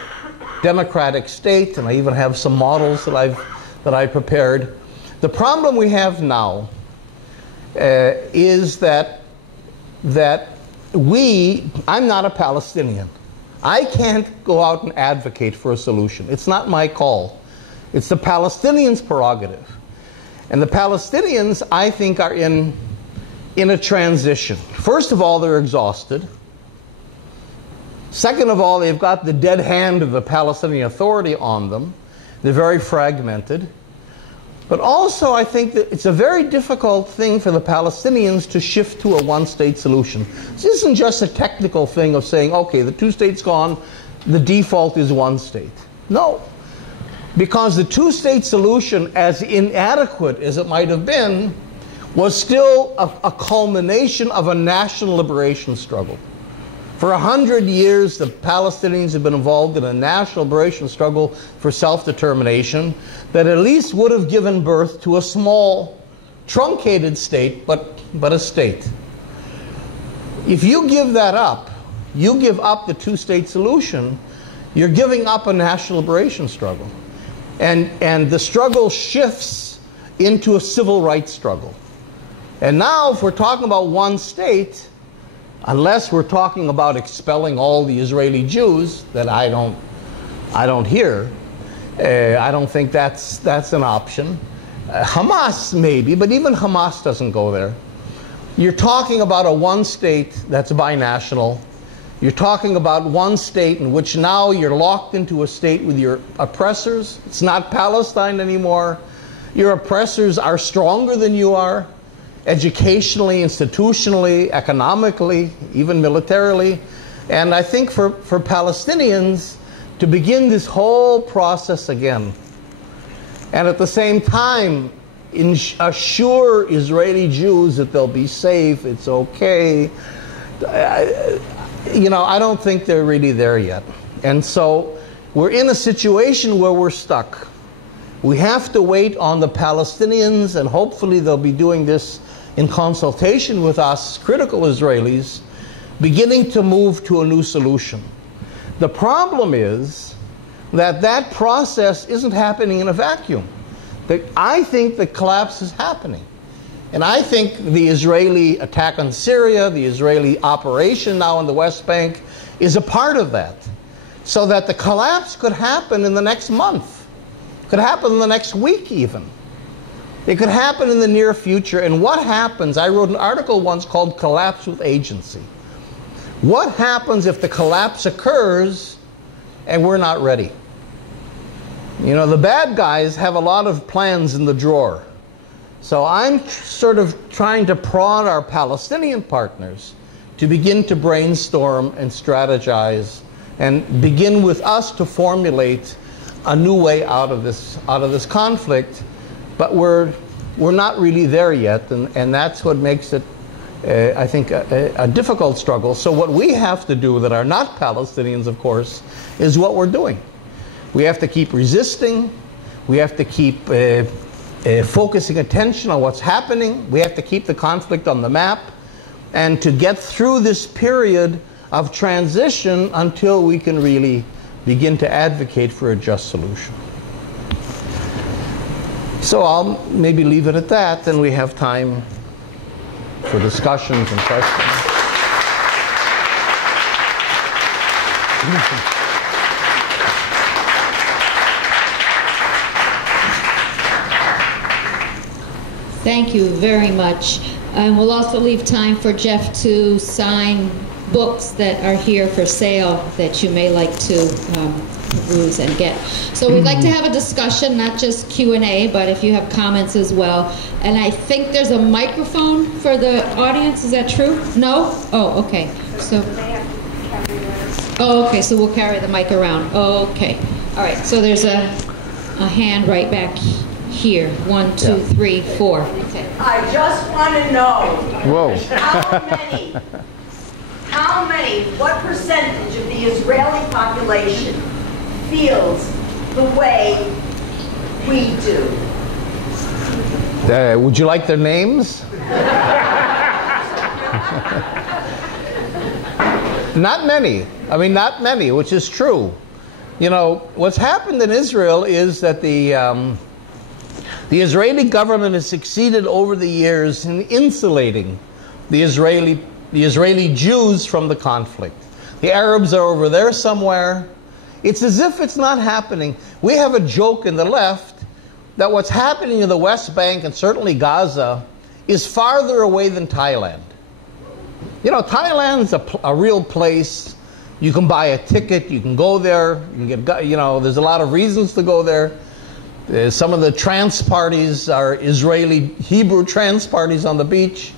democratic state, and I even have some models that I prepared. The problem we have now is that I'm not a Palestinian. I can't go out and advocate for a solution. It's not my call. It's the Palestinians' prerogative. And the Palestinians, I think, are in a transition. First of all, they're exhausted. Second of all, they've got the dead hand of the Palestinian Authority on them. They're very fragmented. But also, I think that it's a very difficult thing for the Palestinians to shift to a one-state solution. This isn't just a technical thing of saying, okay, the two states gone, the default is one state. No. Because the two-state solution, as inadequate as it might have been, was still a culmination of a national liberation struggle. For 100 years, the Palestinians have been involved in a national liberation struggle for self-determination that at least would have given birth to a small, truncated state, but a state. If you give that up, you give up the two-state solution, you're giving up a national liberation struggle. And the struggle shifts into a civil rights struggle. And now, if we're talking about one state, unless we're talking about expelling all the Israeli Jews, that I don't hear, I don't think that's an option. Hamas maybe, but even Hamas doesn't go there. You're talking about a one state that's binational. You're talking about one state in which now you're locked into a state with your oppressors. It's not Palestine anymore. Your oppressors are stronger than you are, educationally, institutionally, economically, even militarily. And I think for Palestinians to begin this whole process again, and at the same time assure Israeli Jews that they'll be safe, it's okay, I don't think they're really there yet. And so we're in a situation where we're stuck. We have to wait on the Palestinians, and hopefully they'll be doing this in consultation with us, critical Israelis, beginning to move to a new solution. The problem is that process isn't happening in a vacuum. I think the collapse is happening. And I think the Israeli attack on Syria, the Israeli operation now in the West Bank, is a part of that. So that the collapse could happen in the next month. Could happen in the next week even. It could happen in the near future. And what happens, I wrote an article once called Collapse with Agency. What happens if the collapse occurs and we're not ready? The bad guys have a lot of plans in the drawer. So I'm sort of trying to prod our Palestinian partners to begin to brainstorm and strategize and begin with us to formulate a new way out of this conflict. But we're not really there yet, and that's what makes it, I think, a difficult struggle. So what we have to do that are not Palestinians, of course, is what we're doing. We have to keep resisting. We have to keep focusing attention on what's happening. We have to keep the conflict on the map, and to get through this period of transition until we can really begin to advocate for a just solution. So I'll maybe leave it at that, and we have time for discussions and questions. Thank you very much. And we'll also leave time for Jeff to sign books that are here for sale that you may like to peruse and get. So we'd like to have a discussion, not just Q&A, but if you have comments as well. And I think there's a microphone for the audience. Is that true? No? Oh, okay. So we'll carry the mic around. Okay. All right. So there's a hand right back here. 1, 2, 3, 4. I just want to know. Whoa. How many, what percentage of the Israeli population feels the way we do? Would you like their names? Not many. I mean, not many, which is true. What's happened in Israel is that the Israeli government has succeeded over the years in insulating the Israeli Jews from the conflict. The Arabs are over there somewhere. It's as if it's not happening. We have a joke in the left that what's happening in the West Bank and certainly Gaza is farther away than Thailand. You know, Thailand's a real place. You can buy a ticket, you can go there, you can get, you know, there's a lot of reasons to go there. Some of the trance parties are Israeli Hebrew trance parties on the beach.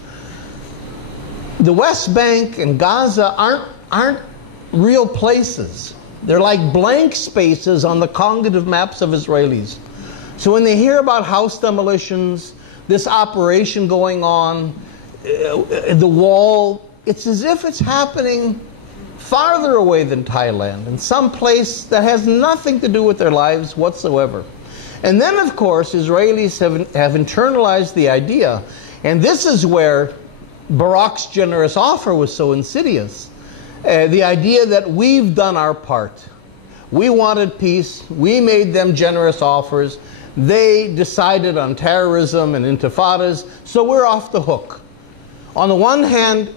The West Bank and Gaza aren't real places. They're like blank spaces on the cognitive maps of Israelis. So when they hear about house demolitions, this operation going on, the wall, it's as if it's happening farther away than Thailand, in some place that has nothing to do with their lives whatsoever. And then, of course, Israelis have internalized the idea, and this is where Barak's generous offer was so insidious. The idea that we've done our part. We wanted peace. We made them generous offers. They decided on terrorism and intifadas, so we're off the hook. On the one hand,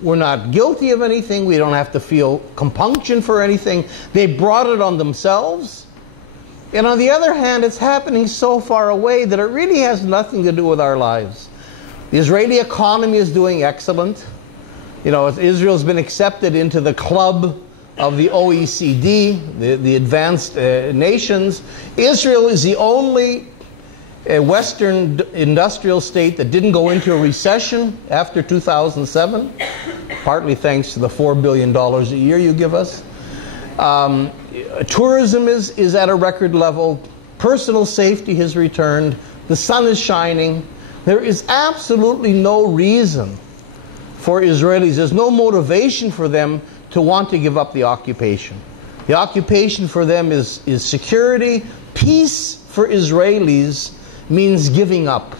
we're not guilty of anything. We don't have to feel compunction for anything. They brought it on themselves. And on the other hand, it's happening so far away that it really has nothing to do with our lives. The Israeli economy is doing excellent. You know, Israel's been accepted into the club of the OECD, the advanced nations. Israel is the only Western industrial state that didn't go into a recession after 2007, partly thanks to the $4 billion a year you give us. Tourism is at a record level. Personal safety has returned. The sun is shining. There is absolutely no reason for Israelis. There's no motivation for them to want to give up the occupation. The occupation for them is security. Peace for Israelis means giving up.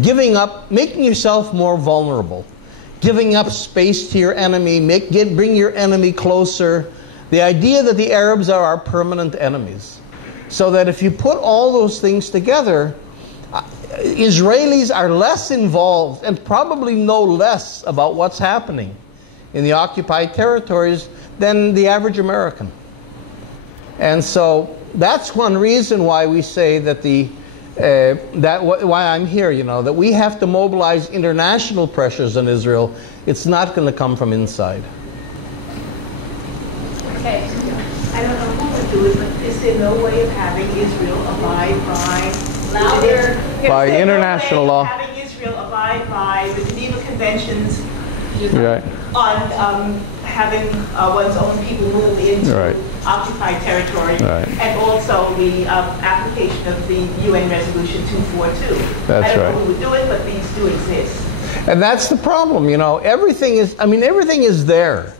Giving up, making yourself more vulnerable. Giving up space to your enemy, bring your enemy closer. The idea that the Arabs are our permanent enemies. So that if you put all those things together, Israelis are less involved and probably know less about what's happening in the occupied territories than the average American. And so that's one reason why we say that why I'm here, you know, that we have to mobilize international pressures on Israel. It's not going to come from inside. Okay, I don't know who would do it, but is there no way of having Israel abide by international law? Having Israel abide by the Geneva Conventions Right. on having one's own people move into Right. occupied territory, Right. and also the application of the UN Resolution 242. That's I don't right. know who would do it, but these do exist. And that's the problem, you know. Everything is there.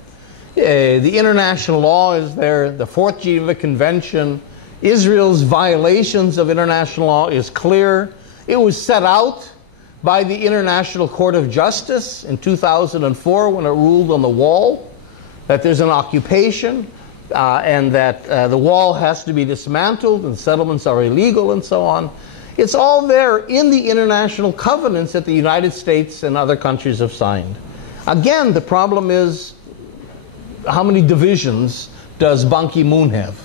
The international law is there. The Fourth Geneva Convention. Israel's violations of international law is clear. It was set out by the International Court of Justice in 2004 when it ruled on the wall that there's an occupation and that the wall has to be dismantled and settlements are illegal and so on. It's all there in the international covenants that the United States and other countries have signed. Again, the problem is, how many divisions does Ban Ki-moon have?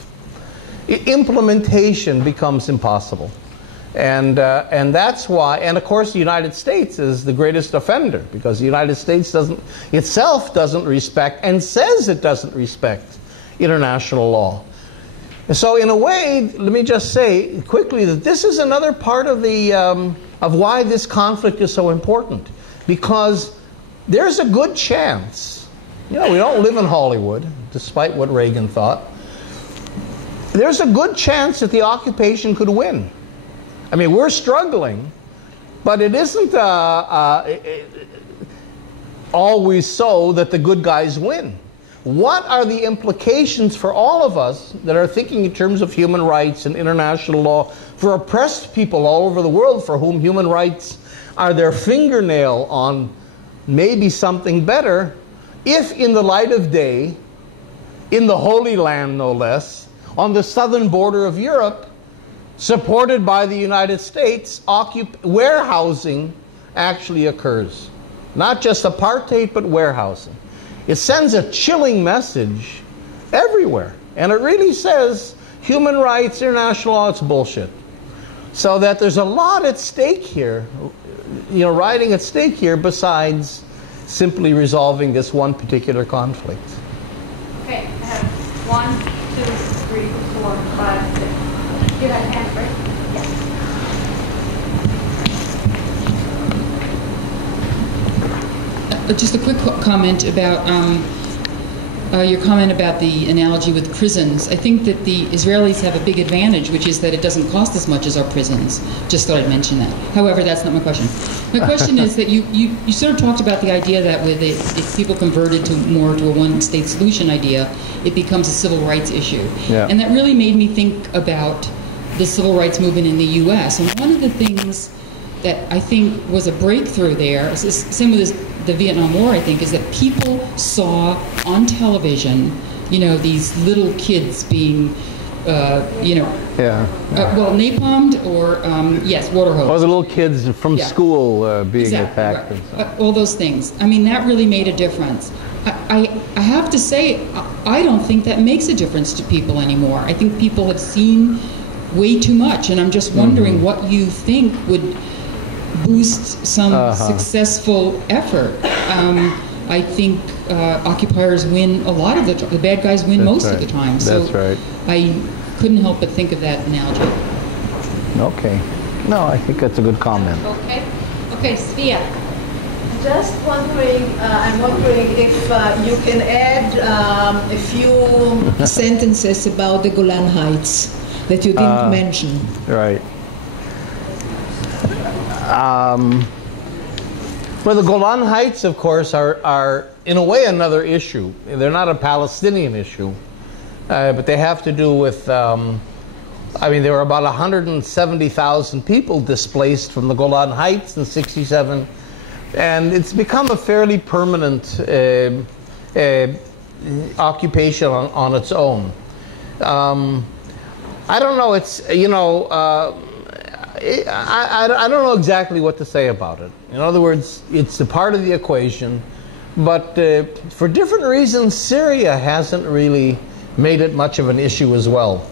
Implementation becomes impossible. And that's why, and of course the United States is the greatest offender, because the United States itself doesn't respect, and says it doesn't respect, international law. So in a way, let me just say quickly that this is another part of of why this conflict is so important. Because there's a good chance, you know, we don't live in Hollywood, despite what Reagan thought. There's a good chance that the occupation could win. I mean, we're struggling, but it isn't always so that the good guys win. What are the implications for all of us that are thinking in terms of human rights and international law for oppressed people all over the world for whom human rights are their fingernail on maybe something better, if in the light of day, in the Holy Land no less, on the southern border of Europe, supported by the United States, warehousing actually occurs. Not just apartheid, but warehousing. It sends a chilling message everywhere. And it really says human rights, international law, it's bullshit. So that there's a lot at stake here, riding at stake here besides simply resolving this one particular conflict. Okay, I have 1, 2, 3, 4, 5, 6. You have a hand, right? Yes. Just a quick comment about your comment about the analogy with prisons. I think that the Israelis have a big advantage, which is that it doesn't cost as much as our prisons. Just thought I'd mention that. However, that's not my question. My question is that you sort of talked about the idea that if people converted more to a one-state solution idea, it becomes a civil rights issue. Yeah. And that really made me think about the civil rights movement in the U.S. And one of the things that I think was a breakthrough there, same with the Vietnam War, I think, is that people saw on television, these little kids being, napalmed or, water hose. Or the little kids from school being attacked. Right. And so. All those things. I mean, that really made a difference. I have to say, I don't think that makes a difference to people anymore. I think people have seen way too much, and I'm just wondering what you think would boost some successful effort. I think occupiers win a lot of the bad guys win most of the time. So that's right. I couldn't help but think of that analogy. Okay. No, I think that's a good comment. Okay, Svea. Just wondering, I'm wondering if you can add a few sentences about the Golan Heights that you didn't mention. Right. Well, the Golan Heights, of course, are in a way another issue. They're not a Palestinian issue, but they have to do with, there were about 170,000 people displaced from the Golan Heights in '67, and it's become a fairly permanent occupation on its own. I don't know, I don't know exactly what to say about it. In other words, it's a part of the equation, but for different reasons, Syria hasn't really made it much of an issue as well.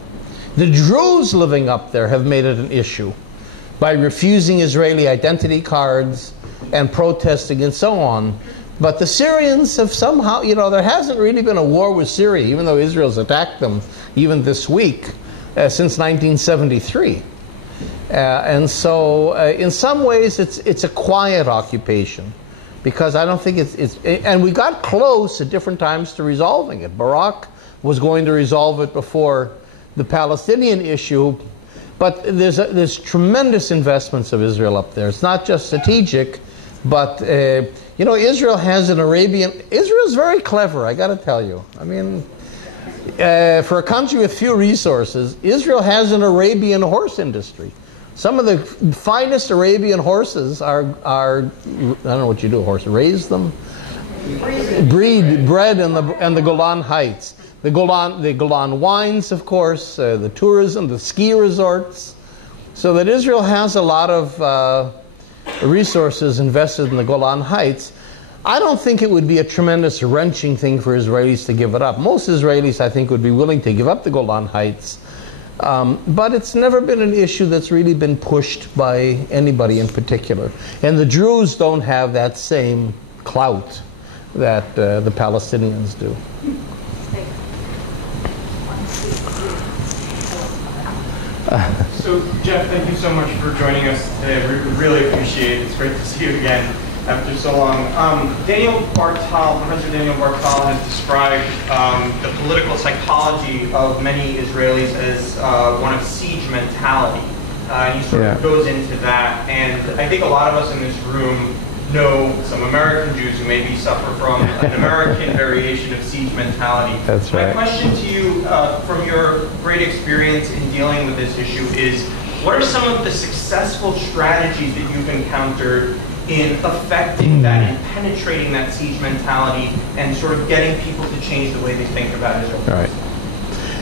The Druze living up there have made it an issue by refusing Israeli identity cards and protesting and so on. But the Syrians have somehow, there hasn't really been a war with Syria, even though Israel's attacked them even this week, since 1973. And so, in some ways, it's a quiet occupation, because I don't think and we got close at different times to resolving it. Barak was going to resolve it before the Palestinian issue, but there's tremendous investments of Israel up there. It's not just strategic, but Israel has an Israel's very clever, I got to tell you. I mean, for a country with few resources, Israel has an Arabian horse industry. Some of the finest Arabian horses are I don't know what you do, horse, raise them? Bred in the Golan Heights. The Golan wines, of course, the tourism, the ski resorts. So that Israel has a lot of resources invested in the Golan Heights. I don't think it would be a tremendous wrenching thing for Israelis to give it up. Most Israelis, I think, would be willing to give up the Golan Heights. But it's never been an issue that's really been pushed by anybody in particular. And the Druze don't have that same clout that the Palestinians do. So, Jeff, thank you so much for joining us today. We really appreciate it. It's great to see you again after so long. Professor Daniel Bartal has described the political psychology of many Israelis as one of siege mentality. And he sort of goes into that. And I think a lot of us in this room know some American Jews who maybe suffer from an American variation of siege mentality. That's right. My question to you, from your great experience in dealing with this issue, is what are some of the successful strategies that you've encountered in affecting that and penetrating that siege mentality and sort of getting people to change the way they think about Israel? All right.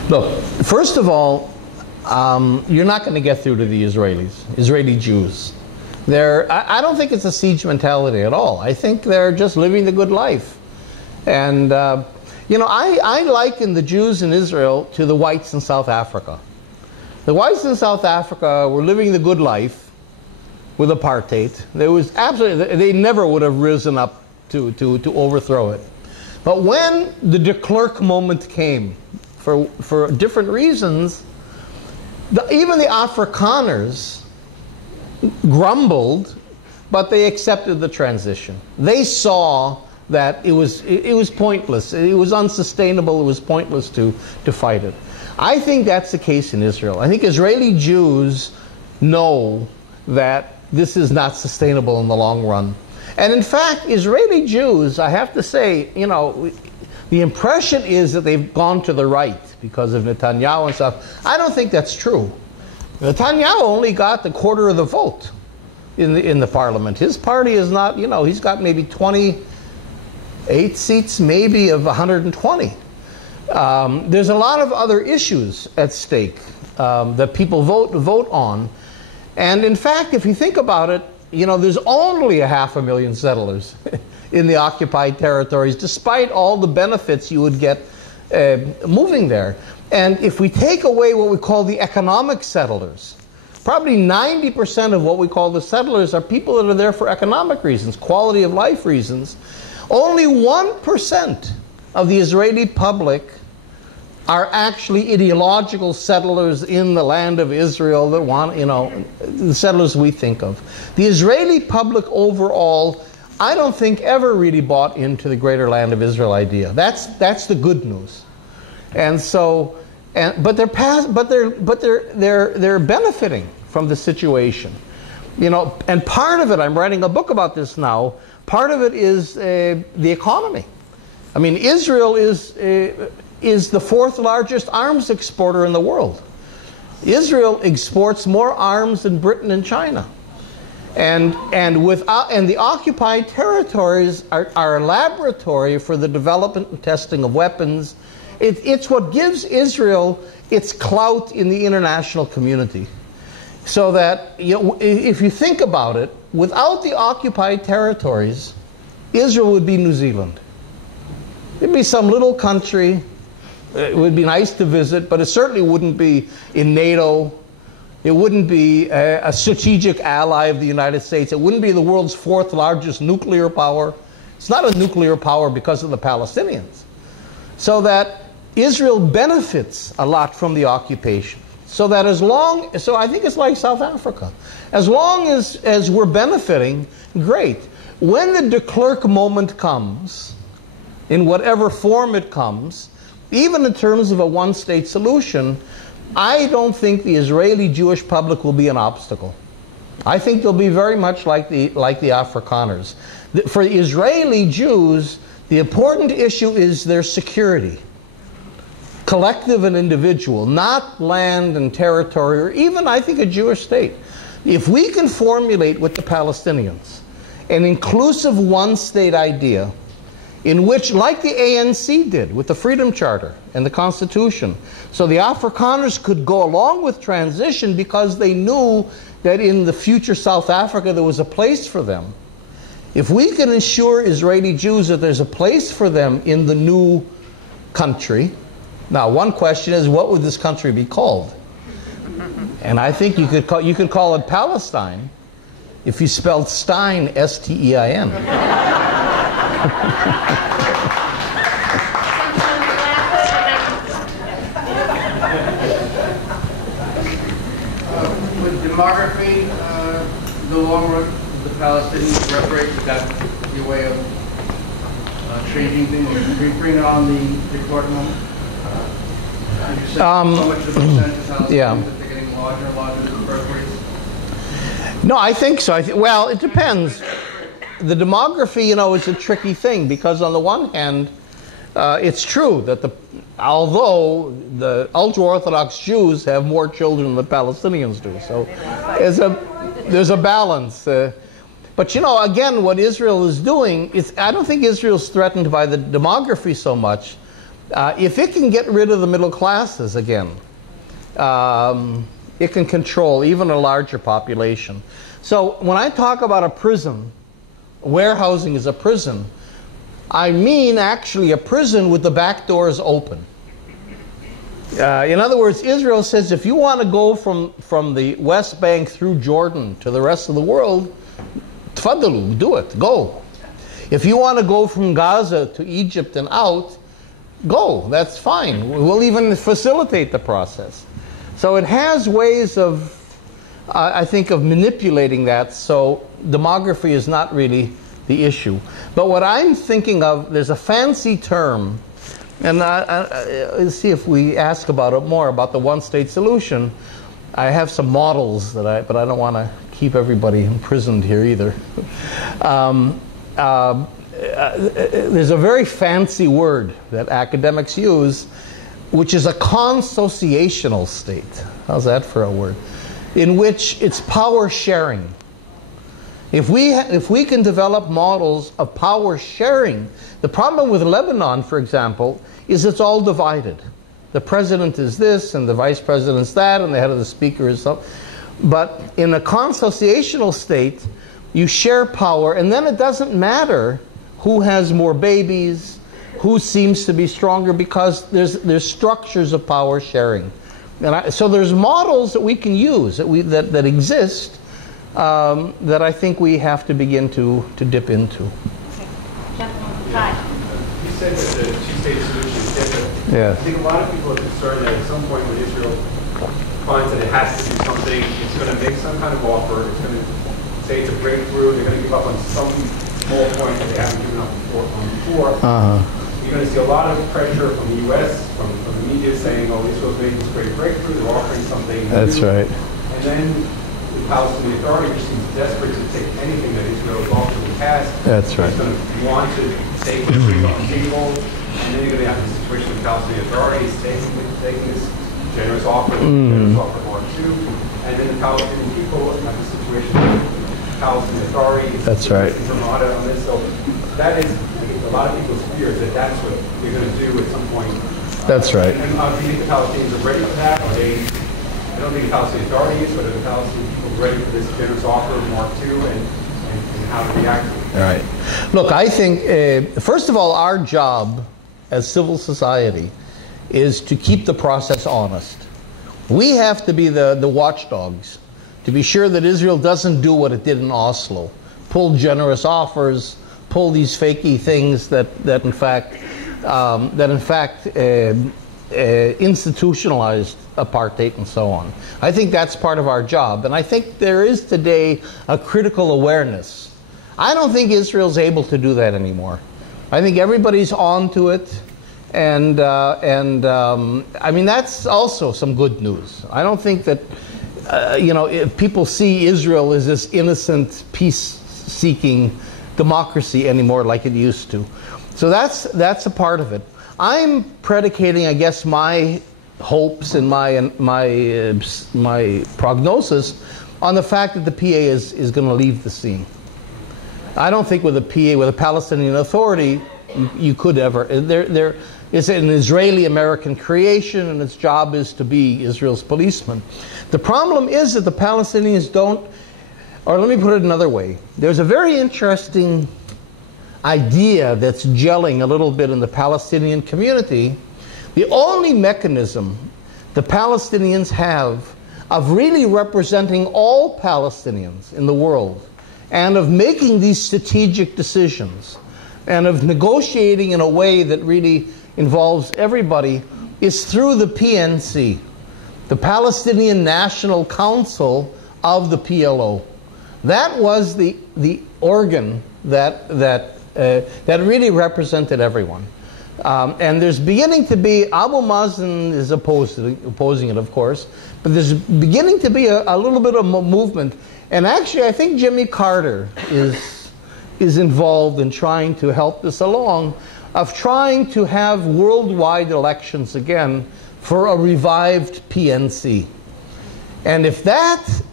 Look, first of all, you're not going to get through to the Israeli Jews. I don't think it's a siege mentality at all. I think they're just living the good life. And, You know, I liken the Jews in Israel to the whites in South Africa. The whites in South Africa were living the good life with apartheid. There was absolutely, they never would have risen up to overthrow it. But when the de Klerk moment came, for different reasons, even the Afrikaners grumbled, but they accepted the transition. They saw that it was pointless. It was unsustainable. It was pointless to fight it. I think that's the case in Israel. I think Israeli Jews know that this is not sustainable in the long run. And in fact, Israeli Jews, I have to say, you know, the impression is that they've gone to the right because of Netanyahu and stuff. I don't think that's true. Netanyahu only got the quarter of the vote in the parliament. His party is not, you know, he's got maybe 28 seats, maybe of 120. There's a lot of other issues at stake that people vote on. And in fact, if you think about it, you know, there's only 500,000 settlers in the occupied territories, despite all the benefits you would get moving there. And if we take away what we call the economic settlers, probably 90% of what we call the settlers are people that are there for economic reasons, quality of life reasons. Only 1% of the Israeli public are actually ideological settlers in the land of Israel that want, you know, the settlers we think of. The Israeli public overall, I don't think ever really bought into the greater land of Israel idea. That's the good news. And so, but they're benefiting from the situation, you know. And part of it, I'm writing a book about this now. Part of it is the economy. I mean, Israel is the fourth largest arms exporter in the world. Israel exports more arms than Britain and China. And the occupied territories are a laboratory for the development and testing of weapons. It's what gives Israel its clout in the international community. So that, you know, if you think about it, without the occupied territories, Israel would be New Zealand. It'd be some little country. It would be nice to visit, but it certainly wouldn't be in NATO. It wouldn't be a strategic ally of the United States. It wouldn't be the world's fourth largest nuclear power. It's not a nuclear power because of the Palestinians. So that Israel benefits a lot from the occupation. So that so I think it's like South Africa. As long as we're benefiting, great. When the de Klerk moment comes, in whatever form it comes, even in terms of a one-state solution, I don't think the Israeli Jewish public will be an obstacle. I think they'll be very much like the Afrikaners. For Israeli Jews, the important issue is their security, collective and individual, not land and territory, or even, I think, a Jewish state. If we can formulate with the Palestinians an inclusive one-state idea, in which, like the ANC did with the Freedom Charter and the Constitution, so the Afrikaners could go along with transition because they knew that in the future South Africa there was a place for them. If we can ensure Israeli Jews that there's a place for them in the new country, now one question is, what would this country be called? And I think you could call it Palestine if you spelled Stein, S-T-E-I-N. With demography, the long run, the Palestinians reparations, would that be a way of changing things? Bring on the Klerk moment? You said so much of the percentage of Palestinians that they're getting larger and larger than the birth rates? No, I think so. Well, it depends. The demography, you know, is a tricky thing because on the one hand, it's true that although the ultra-Orthodox Jews have more children than the Palestinians do, so there's a balance. But you know, again, what Israel is doing is, I don't think Israel's threatened by the demography so much. If it can get rid of the middle classes again, it can control even a larger population. So when I talk about a prison, warehousing is a prison, I mean actually a prison with the back doors open. In other words, Israel says if you want to go from the West Bank through Jordan to the rest of the world, tfaddalu, do it, go. If you want to go from Gaza to Egypt and out, go, that's fine. We'll even facilitate the process. So it has ways of, I think, of manipulating that, so demography is not really the issue. But what I'm thinking of, there's a fancy term, and let's see if we ask about it more, about the one-state solution. I have some models but I don't want to keep everybody imprisoned here either. There's a very fancy word that academics use, which is a consociational state. How's that for a word? In which it's power sharing. If we can develop models of power sharing, the problem with Lebanon, for example, is it's all divided. The president is this, and the vice president's that, and the head of the speaker is something. But in a consociational state, you share power, and then it doesn't matter who has more babies, who seems to be stronger, because there's structures of power sharing. And so there's models that we can use, that exist, that I think we have to begin to dip into. Hi. You said that the two-state solution is different. Yeah. I think a lot of people are concerned that at some point when Israel finds that it has to do something, it's going to make some kind of offer, it's going to say it's a breakthrough, they're going to give up on some small point that they haven't given up before. You're going to see a lot of pressure from the U.S., from the media saying, oh, Israel's made this great breakthrough, they're offering something new. That's right. And then the Palestinian Authority just seems desperate to take anything that Israel has offered in the past. That's right. It's going to want to take it on the table, and then you're going to have the situation with the Palestinian authorities taking this generous offer, generous offer Mark II, and then the Palestinian people have the situation with the Palestinian authorities. That's right. Ramada on this. So that is a lot of people's fears that that's what you're going to do at some point. That's right. And do you think the Palestinians are ready for that? Are they? I don't think the Palestinian authorities, but are the Palestinian people ready for this generous offer of Mark II and how to react to it? All right. Look, I think, first of all, our job as civil society is to keep the process honest. We have to be the watchdogs to be sure that Israel doesn't do what it did in Oslo, pull generous offers, pull these fakey things that in fact institutionalized apartheid and so on. I think that's part of our job, and I think there is today a critical awareness. I don't think Israel's able to do that anymore. I think everybody's on to it, and I mean, that's also some good news. I don't think that if people see Israel as this innocent, peace-seeking democracy anymore like it used to. So that's a part of it. I'm predicating, I guess, my hopes and my prognosis on the fact that the PA is going to leave the scene. I don't think with a Palestinian Authority, you could ever. It's an Israeli-American creation, and its job is to be Israel's policeman. The problem is that the Palestinians don't, or let me put it another way. There's a very interesting idea that's gelling a little bit in the Palestinian community. The only mechanism the Palestinians have of really representing all Palestinians in the world and of making these strategic decisions and of negotiating in a way that really involves everybody is through the PNC, the Palestinian National Council of the PLO. That was the organ that really represented everyone. And there's beginning to be, Abu Mazen is opposing it, of course, but there's beginning to be a little bit of a movement. And actually, I think Jimmy Carter is involved in trying to help this along, of trying to have worldwide elections again for a revived PNC. And if that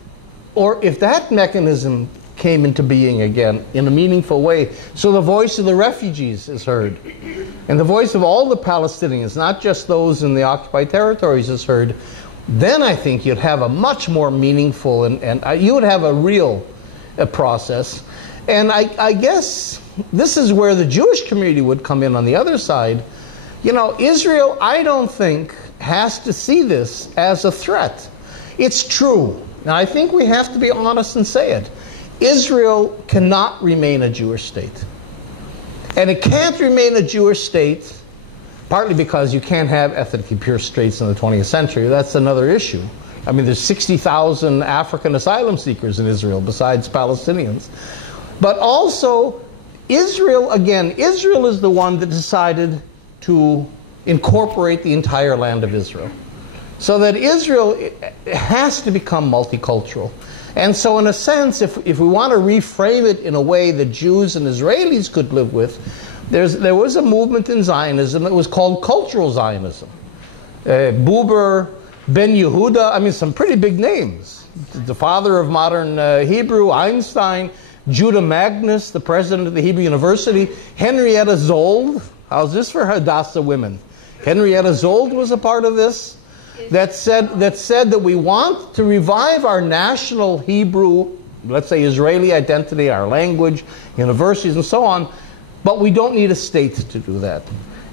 mechanism came into being again in a meaningful way, so the voice of the refugees is heard, and the voice of all the Palestinians, not just those in the occupied territories, is heard, then I think you'd have a much more meaningful and you would have a real process. And I guess this is where the Jewish community would come in on the other side. You know, Israel, I don't think, has to see this as a threat. It's true. Now, I think we have to be honest and say it. Israel cannot remain a Jewish state. And it can't remain a Jewish state partly because you can't have ethnically pure states in the 20th century. That's another issue. I mean, there's 60,000 African asylum seekers in Israel besides Palestinians. But also, Israel, again, Israel is the one that decided to incorporate the entire land of Israel. So that Israel has to become multicultural. And so in a sense, if we want to reframe it in a way that Jews and Israelis could live with, there was a movement in Zionism that was called cultural Zionism. Buber, Ben Yehuda, I mean, some pretty big names. The father of modern Hebrew, Einstein, Judah Magnus, the president of the Hebrew University, Henrietta Zold. How's this for Hadassah women? Henrietta Zold was a part of this. That said that we want to revive our national Hebrew, let's say Israeli identity, our language, universities, and so on, but we don't need a state to do that.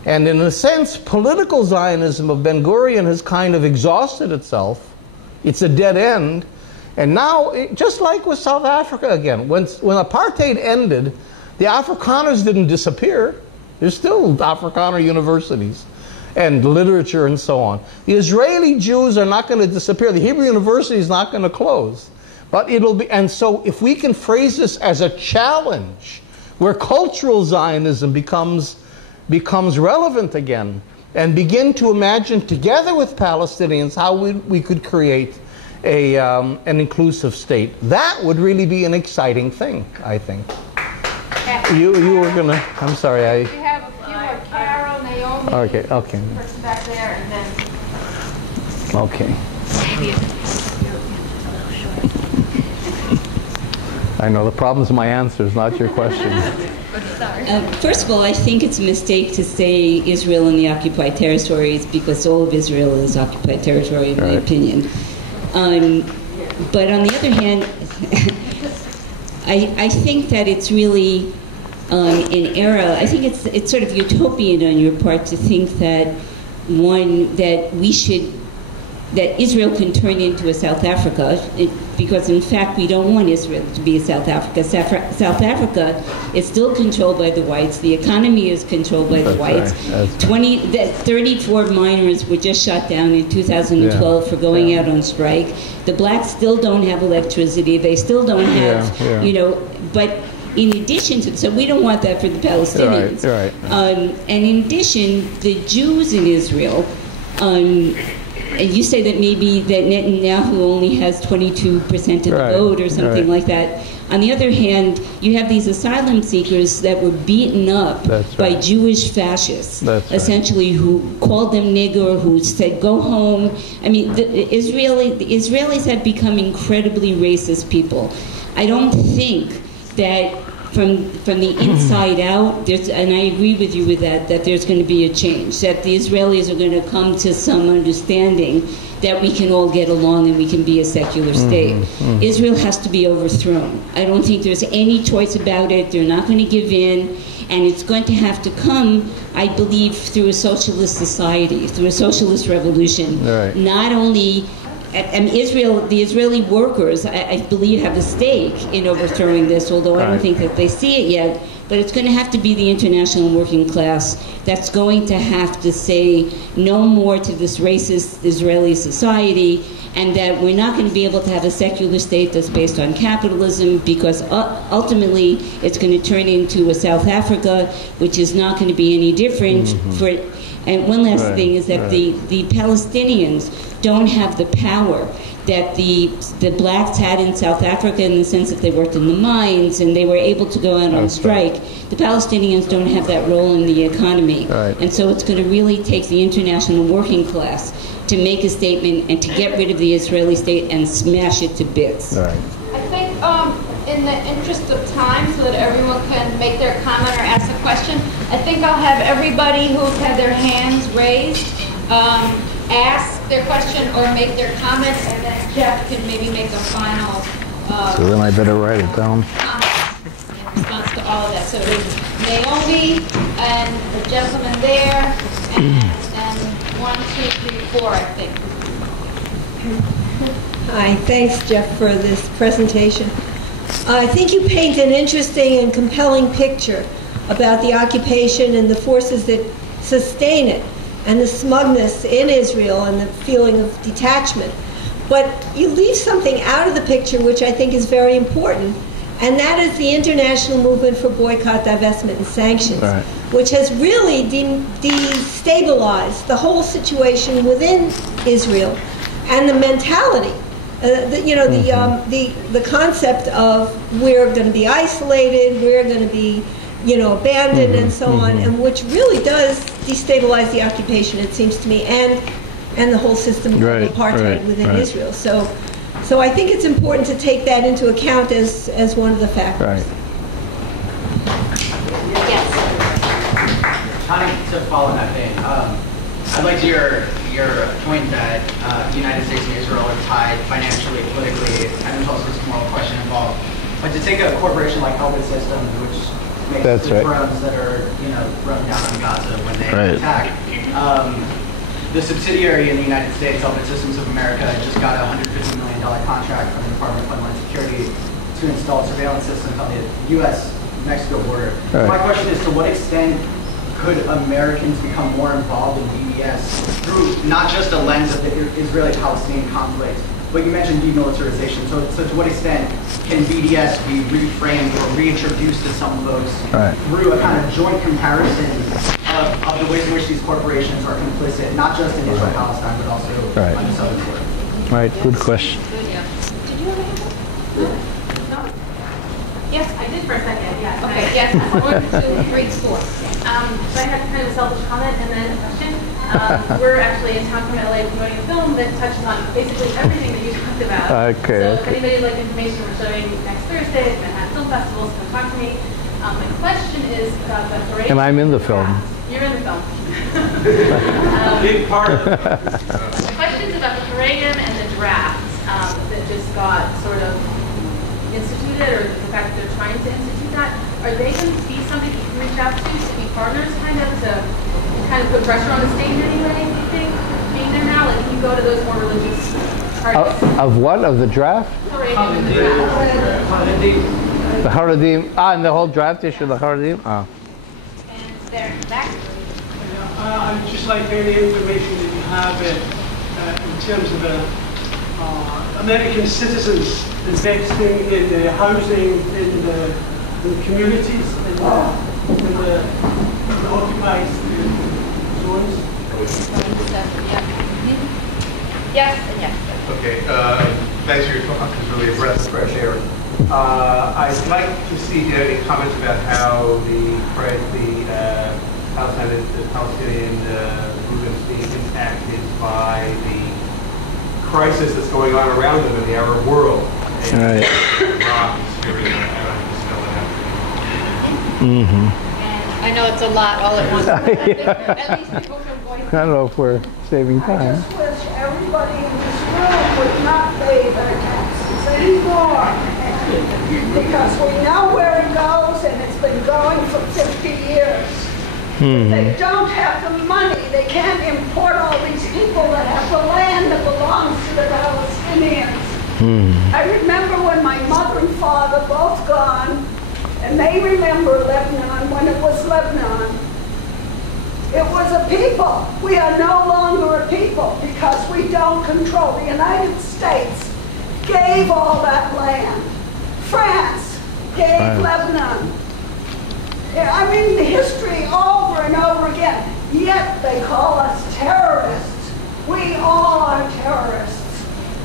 And in a sense, political Zionism of Ben-Gurion has kind of exhausted itself. It's a dead end. And now, just like with South Africa again, when apartheid ended, the Afrikaners didn't disappear. There's still Afrikaner universities and literature and so on. The Israeli Jews are not going to disappear. The Hebrew University is not going to close. But it'll be, and so if we can phrase this as a challenge, where cultural Zionism becomes relevant again, and begin to imagine together with Palestinians how we could create an inclusive state, that would really be an exciting thing, I think. You were going to, I'm sorry, Carol, Naomi, okay. person back there, and then... Okay. I know the problem's my answers, not your questions. First of all, I think it's a mistake to say Israel and the occupied territories because all of Israel is occupied territory, in my opinion. But on the other hand, I think that it's really an era. I think it's sort of utopian on your part to think that that Israel can turn into a South Africa, because in fact we don't want Israel to be a South Africa. South Africa is still controlled by the whites. The economy is controlled by the whites. Right. 34 miners were just shot down in 2012 for going out on strike. The blacks still don't have electricity. They still don't have, you know, but in addition to, so we don't want that for the Palestinians. Right. And in addition, the Jews in Israel, and you say that maybe that Netanyahu only has 22% of the vote or something like that. On the other hand, you have these asylum seekers that were beaten up by Jewish fascists, essentially, who called them nigger, who said, go home. I mean, the Israelis have become incredibly racist people. I don't think that from the inside out, and I agree with you with that there's going to be a change, that the Israelis are going to come to some understanding that we can all get along and we can be a secular state. Israel has to be overthrown. I don't think there's any choice about it. They're not going to give in, and it's going to have to come, I believe, through a socialist society, through a socialist revolution. Not only... And the Israeli workers, I believe, have a stake in overthrowing this, although I don't think that they see it yet. But it's going to have to be the international working class that's going to have to say no more to this racist Israeli society, and that we're not going to be able to have a secular state that's based on capitalism, because ultimately it's going to turn into a South Africa, which is not going to be any different. And one last thing is that the Palestinians don't have the power that the blacks had in South Africa, in the sense that they worked in the mines and they were able to go out on strike. The Palestinians don't have that role in the economy. And so it's going to really take the international working class to make a statement and to get rid of the Israeli state and smash it to bits. I think in the interest of time, so that everyone can make their comment or ask a question, I think I'll have everybody who's had their hands raised ask their question or make their comment, and then Jeff can maybe make a final so then I better write it down. Response to all of that. So there's Naomi and the gentleman there, and 1, 2, 3, 4, I think. Hi, thanks, Jeff, for this presentation. I think you paint an interesting and compelling picture about the occupation and the forces that sustain it, and the smugness in Israel and the feeling of detachment. But you leave something out of the picture which I think is very important, and that is the international movement for boycott, divestment, and sanctions, right, which has really destabilized the whole situation within Israel and the mentality. The concept of we're going to be isolated, we're going to be, abandoned, and so on, and which really does destabilize the occupation, it seems to me, and the whole system of apartheid within Israel. So I think it's important to take that into account as one of the factors. Yes. Kind of to follow that vein, I'd like to your point that the United States and Israel are tied financially, politically, and there's also this moral question involved. But to take a corporation like Halper Systems, which makes the drones that are running down on Gaza when they attack, the subsidiary in the United States, Halper Systems of America, just got a $150 million contract from the Department of Homeland Security to install surveillance systems on the U.S.-Mexico border. My question is, to what extent could Americans become more involved in BDS through not just a lens of the Israeli-Palestinian conflict, but you mentioned demilitarization. So to what extent can BDS be reframed or reintroduced to some folks through a kind of joint comparison of the ways in which these corporations are complicit, not just in Israel-Palestine, but also on the southern border? Right, good question. Did you have anything? No? Yes, I did for a second, yes. Okay, yes, 1, 2, 3, 4. So I had kind of a selfish comment and then a question. We're actually in town from LA promoting a film that touches on basically everything that you talked about. So if anybody'd like information, we're showing next Thursday at Manhattan Film Festival, so come talk to me. My question is about the parade. And I'm in the film. You're in the film. Big part of it. My question is about the parade and the drafts that just got sort of instituted, or the fact that they're trying to institute that. Are they going to be something you can reach out to be partners, to put pressure on the state in any way, do you think, being there now? Like, you go to those more religious parties? Of what? Of the draft? Parade and the draft. The Haredim. And the whole draft issue, the Haredim? And there, back. I'd just like any information that you have in terms of American citizens investing in the housing, in the communities, in the occupied zones. Yes and yes. Okay, thanks for your talk. It's really a breath of fresh air. I'd like to see any comments about how the Palestinian movement is being impacted by the crisis that's going on around them in the Arab world. And Iraq, Syria, I know it's a lot all at once. At least people can voice. I don't know if we're saving time. I just wish everybody in this room would not pay their taxes anymore. Because we know where it goes, and it's been going for 50 years. They don't have the money. They can't import all these people that have the land that belongs to the Palestinians. I remember when my mother and father both gone, and they remember Lebanon when it was Lebanon. It was a people. We are no longer a people because we don't control. The United States gave all that land. France gave Lebanon. I mean, the history over and over again. Yet they call us terrorists. We all are terrorists.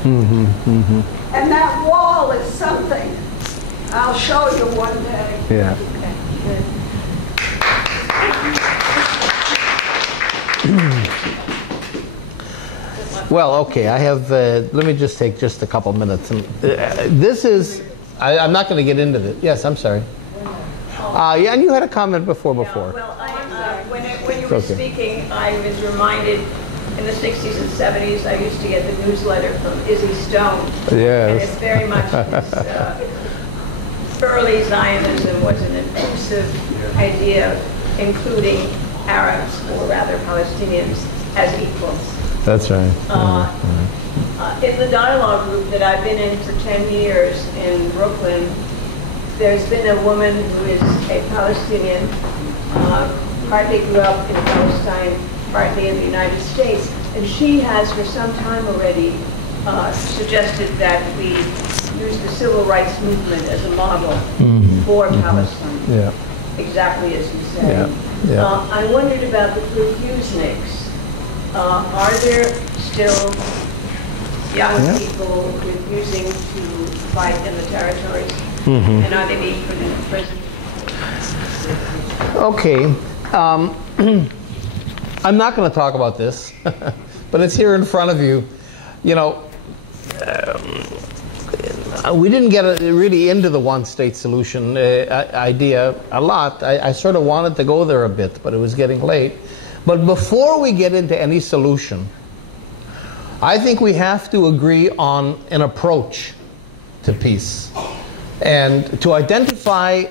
And that wall is something. I'll show you one day. Yeah. Well, okay, I have, let me just take just a couple minutes. And, this is, I'm not going to get into this. Yes, I'm sorry. Yeah, and you had a comment before. Well, when you were speaking, I was reminded in the 60s and 70s, I used to get the newsletter from Izzy Stone. Yes. And it's very much early Zionism was an inclusive idea, including Arabs, or rather Palestinians, as equals. That's right. In the dialogue group that I've been in for 10 years in Brooklyn, there's been a woman who is a Palestinian, partly grew up in Palestine, partly in the United States, and she has for some time already suggested that we use the civil rights movement as a model for Palestine. Yeah. Exactly as you said. Yeah. I wondered about the refuseniks. Are there still young people refusing to fight in the territories? And are they being put in prison? Okay. I'm not going to talk about this, but it's here in front of you. You know, we didn't get really into the one-state solution idea a lot. I sort of wanted to go there a bit, but it was getting late. But before we get into any solution, I think we have to agree on an approach to peace and to identify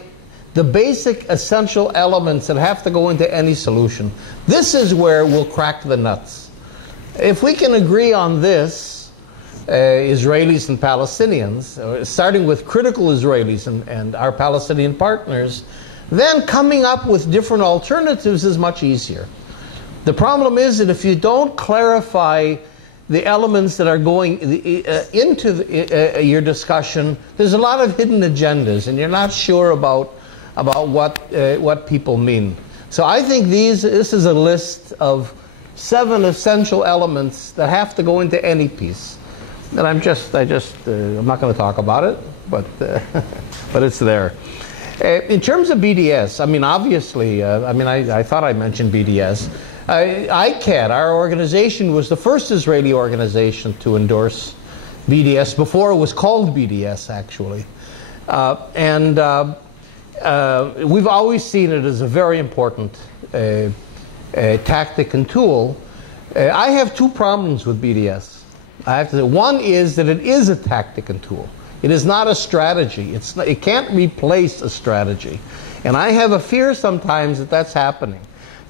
the basic essential elements that have to go into any solution. This is where we'll crack the nuts. If we can agree on this, Israelis and Palestinians, starting with critical Israelis and our Palestinian partners, then coming up with different alternatives is much easier. The problem is that if you don't clarify the elements that are going into your discussion, there's a lot of hidden agendas, and you're not sure about what people mean. So I think this is a list of 7 essential elements that have to go into any peace. And I'm not going to talk about it, but it's there. In terms of BDS, I mean, obviously, I thought I mentioned BDS. ICAD, our organization, was the first Israeli organization to endorse BDS before it was called BDS, actually. We've always seen it as a very important tactic and tool. I have 2 problems with BDS. I have to say, one is that it is a tactic and tool. It is not a strategy. It can't replace a strategy. And I have a fear sometimes that that's happening,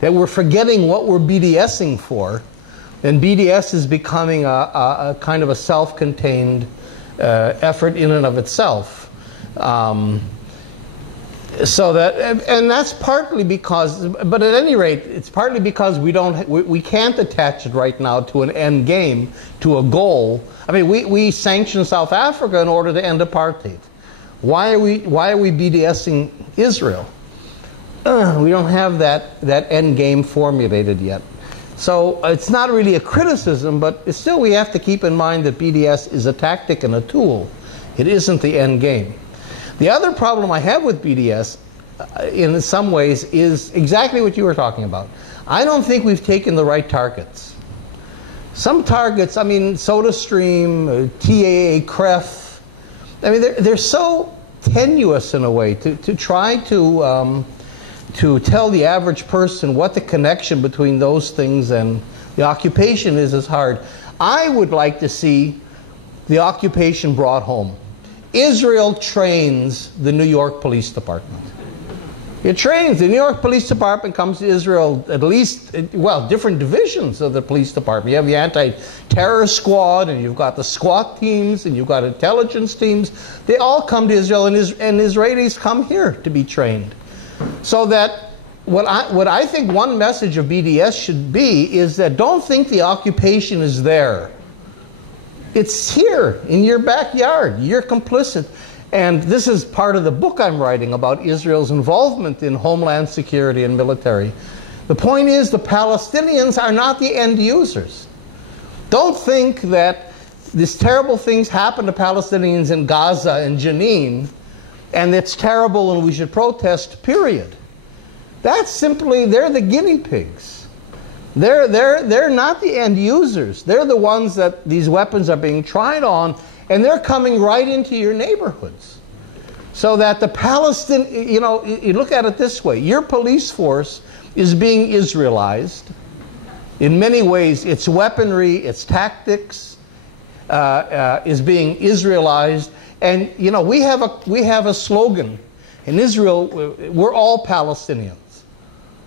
that we're forgetting what we're BDSing for, and BDS is becoming a kind of a self-contained effort in and of itself. And that's partly because, but at any rate, it's partly because we can't attach it right now to an end game, to a goal. I mean, we sanctioned South Africa in order to end apartheid. Why are we BDSing Israel? We don't have that end game formulated yet. So it's not really a criticism, but still we have to keep in mind that BDS is a tactic and a tool. It isn't the end game. The other problem I have with BDS, in some ways, is exactly what you were talking about. I don't think we've taken the right targets. Some targets, I mean, SodaStream, TAA, CREF, I mean, they're so tenuous in a way to try to tell the average person what the connection between those things and the occupation is hard. I would like to see the occupation brought home. Israel trains the New York Police Department. It trains. The New York Police Department comes to Israel at least, well, different divisions of the police department. You have the anti-terror squad, and you've got the SWAT teams, and you've got intelligence teams. They all come to Israel, and Israelis come here to be trained. So that what I think one message of BDS should be is that don't think the occupation is there. It's here in your backyard. You're complicit. And this is part of the book I'm writing about Israel's involvement in homeland security and military. The point is the Palestinians are not the end users. Don't think that these terrible things happen to Palestinians in Gaza and Jenin, and it's terrible and we should protest, period. That's simply, they're the guinea pigs. They're not the end users. They're the ones that these weapons are being tried on, and they're coming right into your neighborhoods. So that the Palestinian, you know, you look at it this way. Your police force is being Israelized. In many ways, its weaponry, its tactics is being Israelized. And you know, we have a slogan in Israel: we're all Palestinians.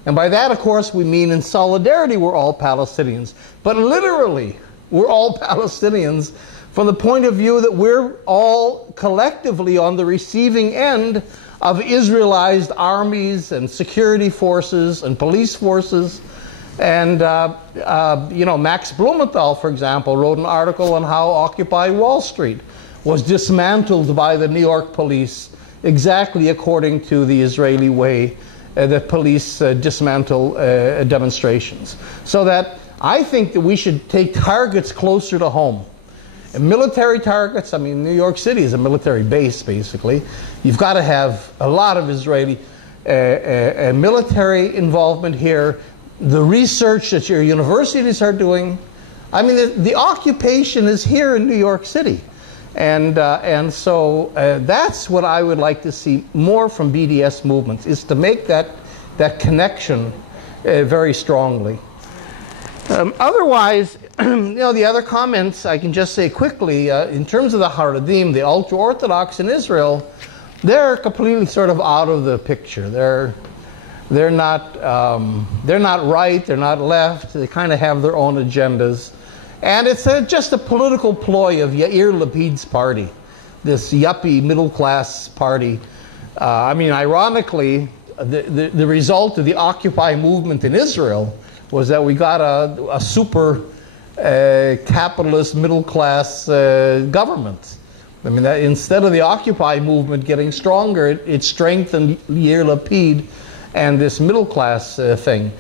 And by that, of course, we mean in solidarity we're all Palestinians. But literally, we're all Palestinians from the point of view that we're all collectively on the receiving end of Israelized armies and security forces and police forces. And, you know, Max Blumenthal, for example, wrote an article on how Occupy Wall Street was dismantled by the New York police exactly according to the Israeli way that police dismantle demonstrations. So that I think that we should take targets closer to home. And military targets, I mean, New York City is a military base, basically. You've got to have a lot of Israeli military involvement here. The research that your universities are doing. I mean, the occupation is here in New York City. And so that's what I would like to see more from BDS movements, is to make that connection very strongly. Otherwise, you know, the other comments I can just say quickly, in terms of the Haredim, the ultra-Orthodox in Israel, they're completely sort of out of the picture. They're not right, they're not left, they kind of have their own agendas. And it's just a political ploy of Yair Lapid's party, this yuppie middle-class party. I mean, ironically, the result of the Occupy movement in Israel was that we got a super capitalist middle-class government. I mean, that instead of the Occupy movement getting stronger, it strengthened Yair Lapid and this middle-class thing.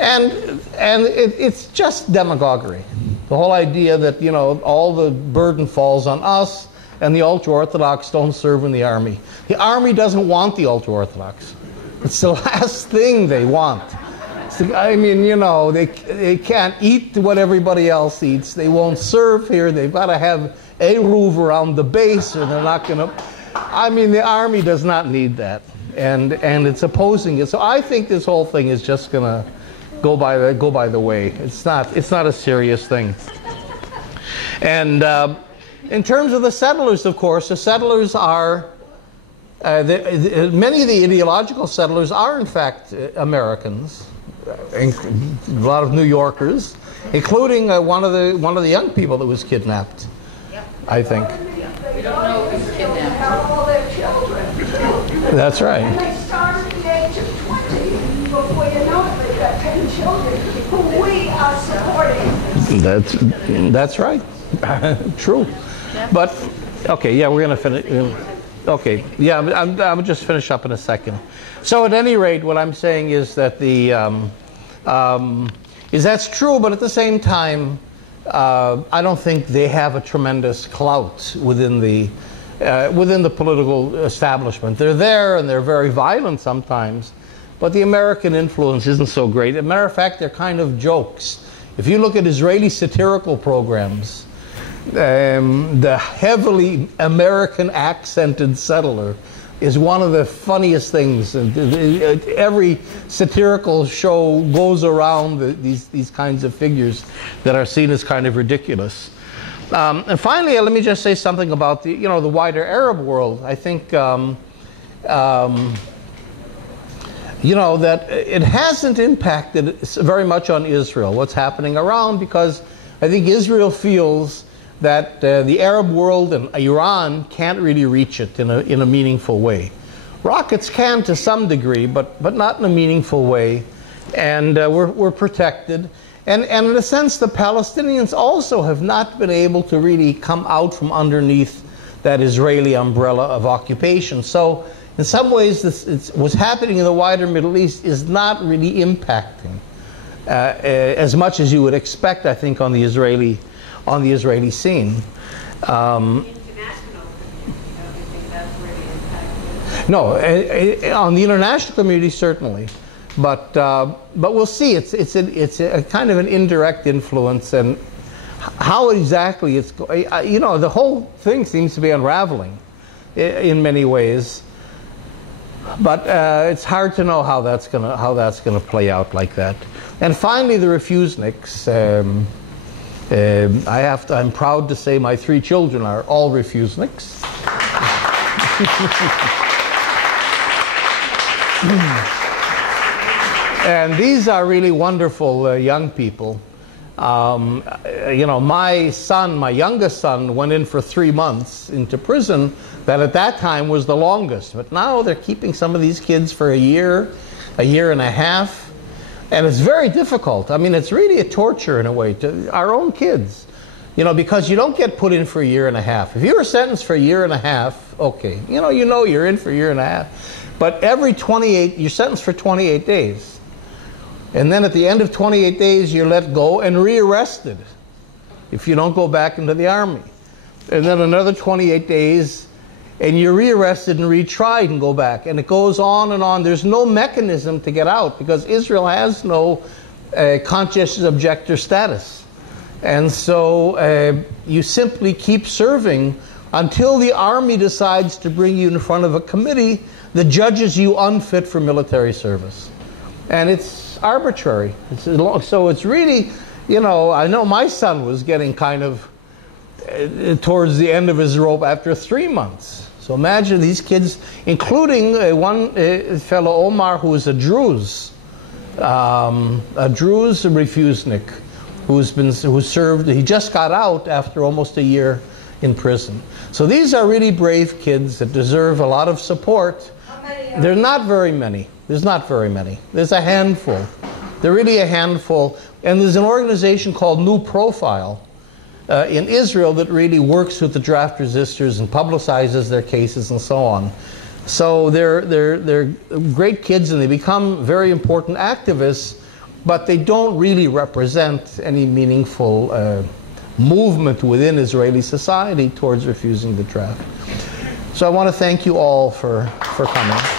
And it's just demagoguery. The whole idea that, you know, all the burden falls on us and the ultra-Orthodox don't serve in the army. The army doesn't want the ultra-Orthodox. It's the last thing they want. I mean, you know, they can't eat what everybody else eats. They won't serve here. They've got to have Eruv around the base, or they're not going to. I mean, the army does not need that, and it's opposing it. So I think this whole thing is just going to go by the way. It's not a serious thing. And in terms of the settlers, of course, the settlers are. Many of the ideological settlers are, in fact, Americans. A lot of New Yorkers, including one of the young people that was kidnapped. I think. We don't know who's kidnapped. Have all their children. That's right. And they start at the age of 20. Before you know it, they've got 10 children who we are supporting. That's right. True. But okay, yeah, we're gonna finish. Okay, yeah, I'll just finish up in a second. So at any rate, what I'm saying is that that's true, but at the same time, I don't think they have a tremendous clout within the political establishment. They're there and they're very violent sometimes, but the American influence isn't so great. As a matter of fact, they're kind of jokes. If you look at Israeli satirical programs, the heavily American accented settler is one of the funniest things. Every satirical show goes around these kinds of figures that are seen as kind of ridiculous. And finally, let me just say something about the wider Arab world. I think that it hasn't impacted very much on Israel, what's happening around, because I think Israel feels that the Arab world and Iran can't really reach it in a meaningful way. Rockets can to some degree, but not in a meaningful way, and we're protected. And in a sense, the Palestinians also have not been able to really come out from underneath that Israeli umbrella of occupation. So in some ways, what's happening in the wider Middle East is not really impacting as much as you would expect, I think, on the Israeli scene. No, on the international community certainly, but we'll see. It's a kind of an indirect influence, and how exactly it's the whole thing seems to be unraveling in many ways, but it's hard to know how that's gonna play out like that. And finally, the refuseniks. I'm proud to say my 3 children are all refuseniks. And these are really wonderful young people. You know, my son, my youngest son, went in for 3 months into prison. That at that time was the longest. But now they're keeping some of these kids for a year and a half. And it's very difficult. I mean, it's really a torture in a way to our own kids. You know, because you don't get put in for a year and a half. If you were sentenced for a year and a half, okay, you know you're in for a year and a half. But every 28, you're sentenced for 28 days. And then at the end of 28 days, you're let go and rearrested if you don't go back into the army. And then another 28 days, and you're rearrested and retried and go back. And it goes on and on. There's no mechanism to get out because Israel has no conscientious objector status. And so you simply keep serving until the army decides to bring you in front of a committee that judges you unfit for military service. And it's arbitrary. So it's really, you know, I know my son was getting kind of towards the end of his rope after 3 months. So imagine these kids, including one fellow, Omar, who is a Druze refusnik, who served, he just got out after almost a year in prison. So these are really brave kids that deserve a lot of support. There are not very many. There's not very many. There's a handful. They're really a handful. And there's an organization called New Profile in Israel that really works with the draft resistors and publicizes their cases and so on. So they're great kids and they become very important activists, but they don't really represent any meaningful movement within Israeli society towards refusing the draft. So I want to thank you all for coming.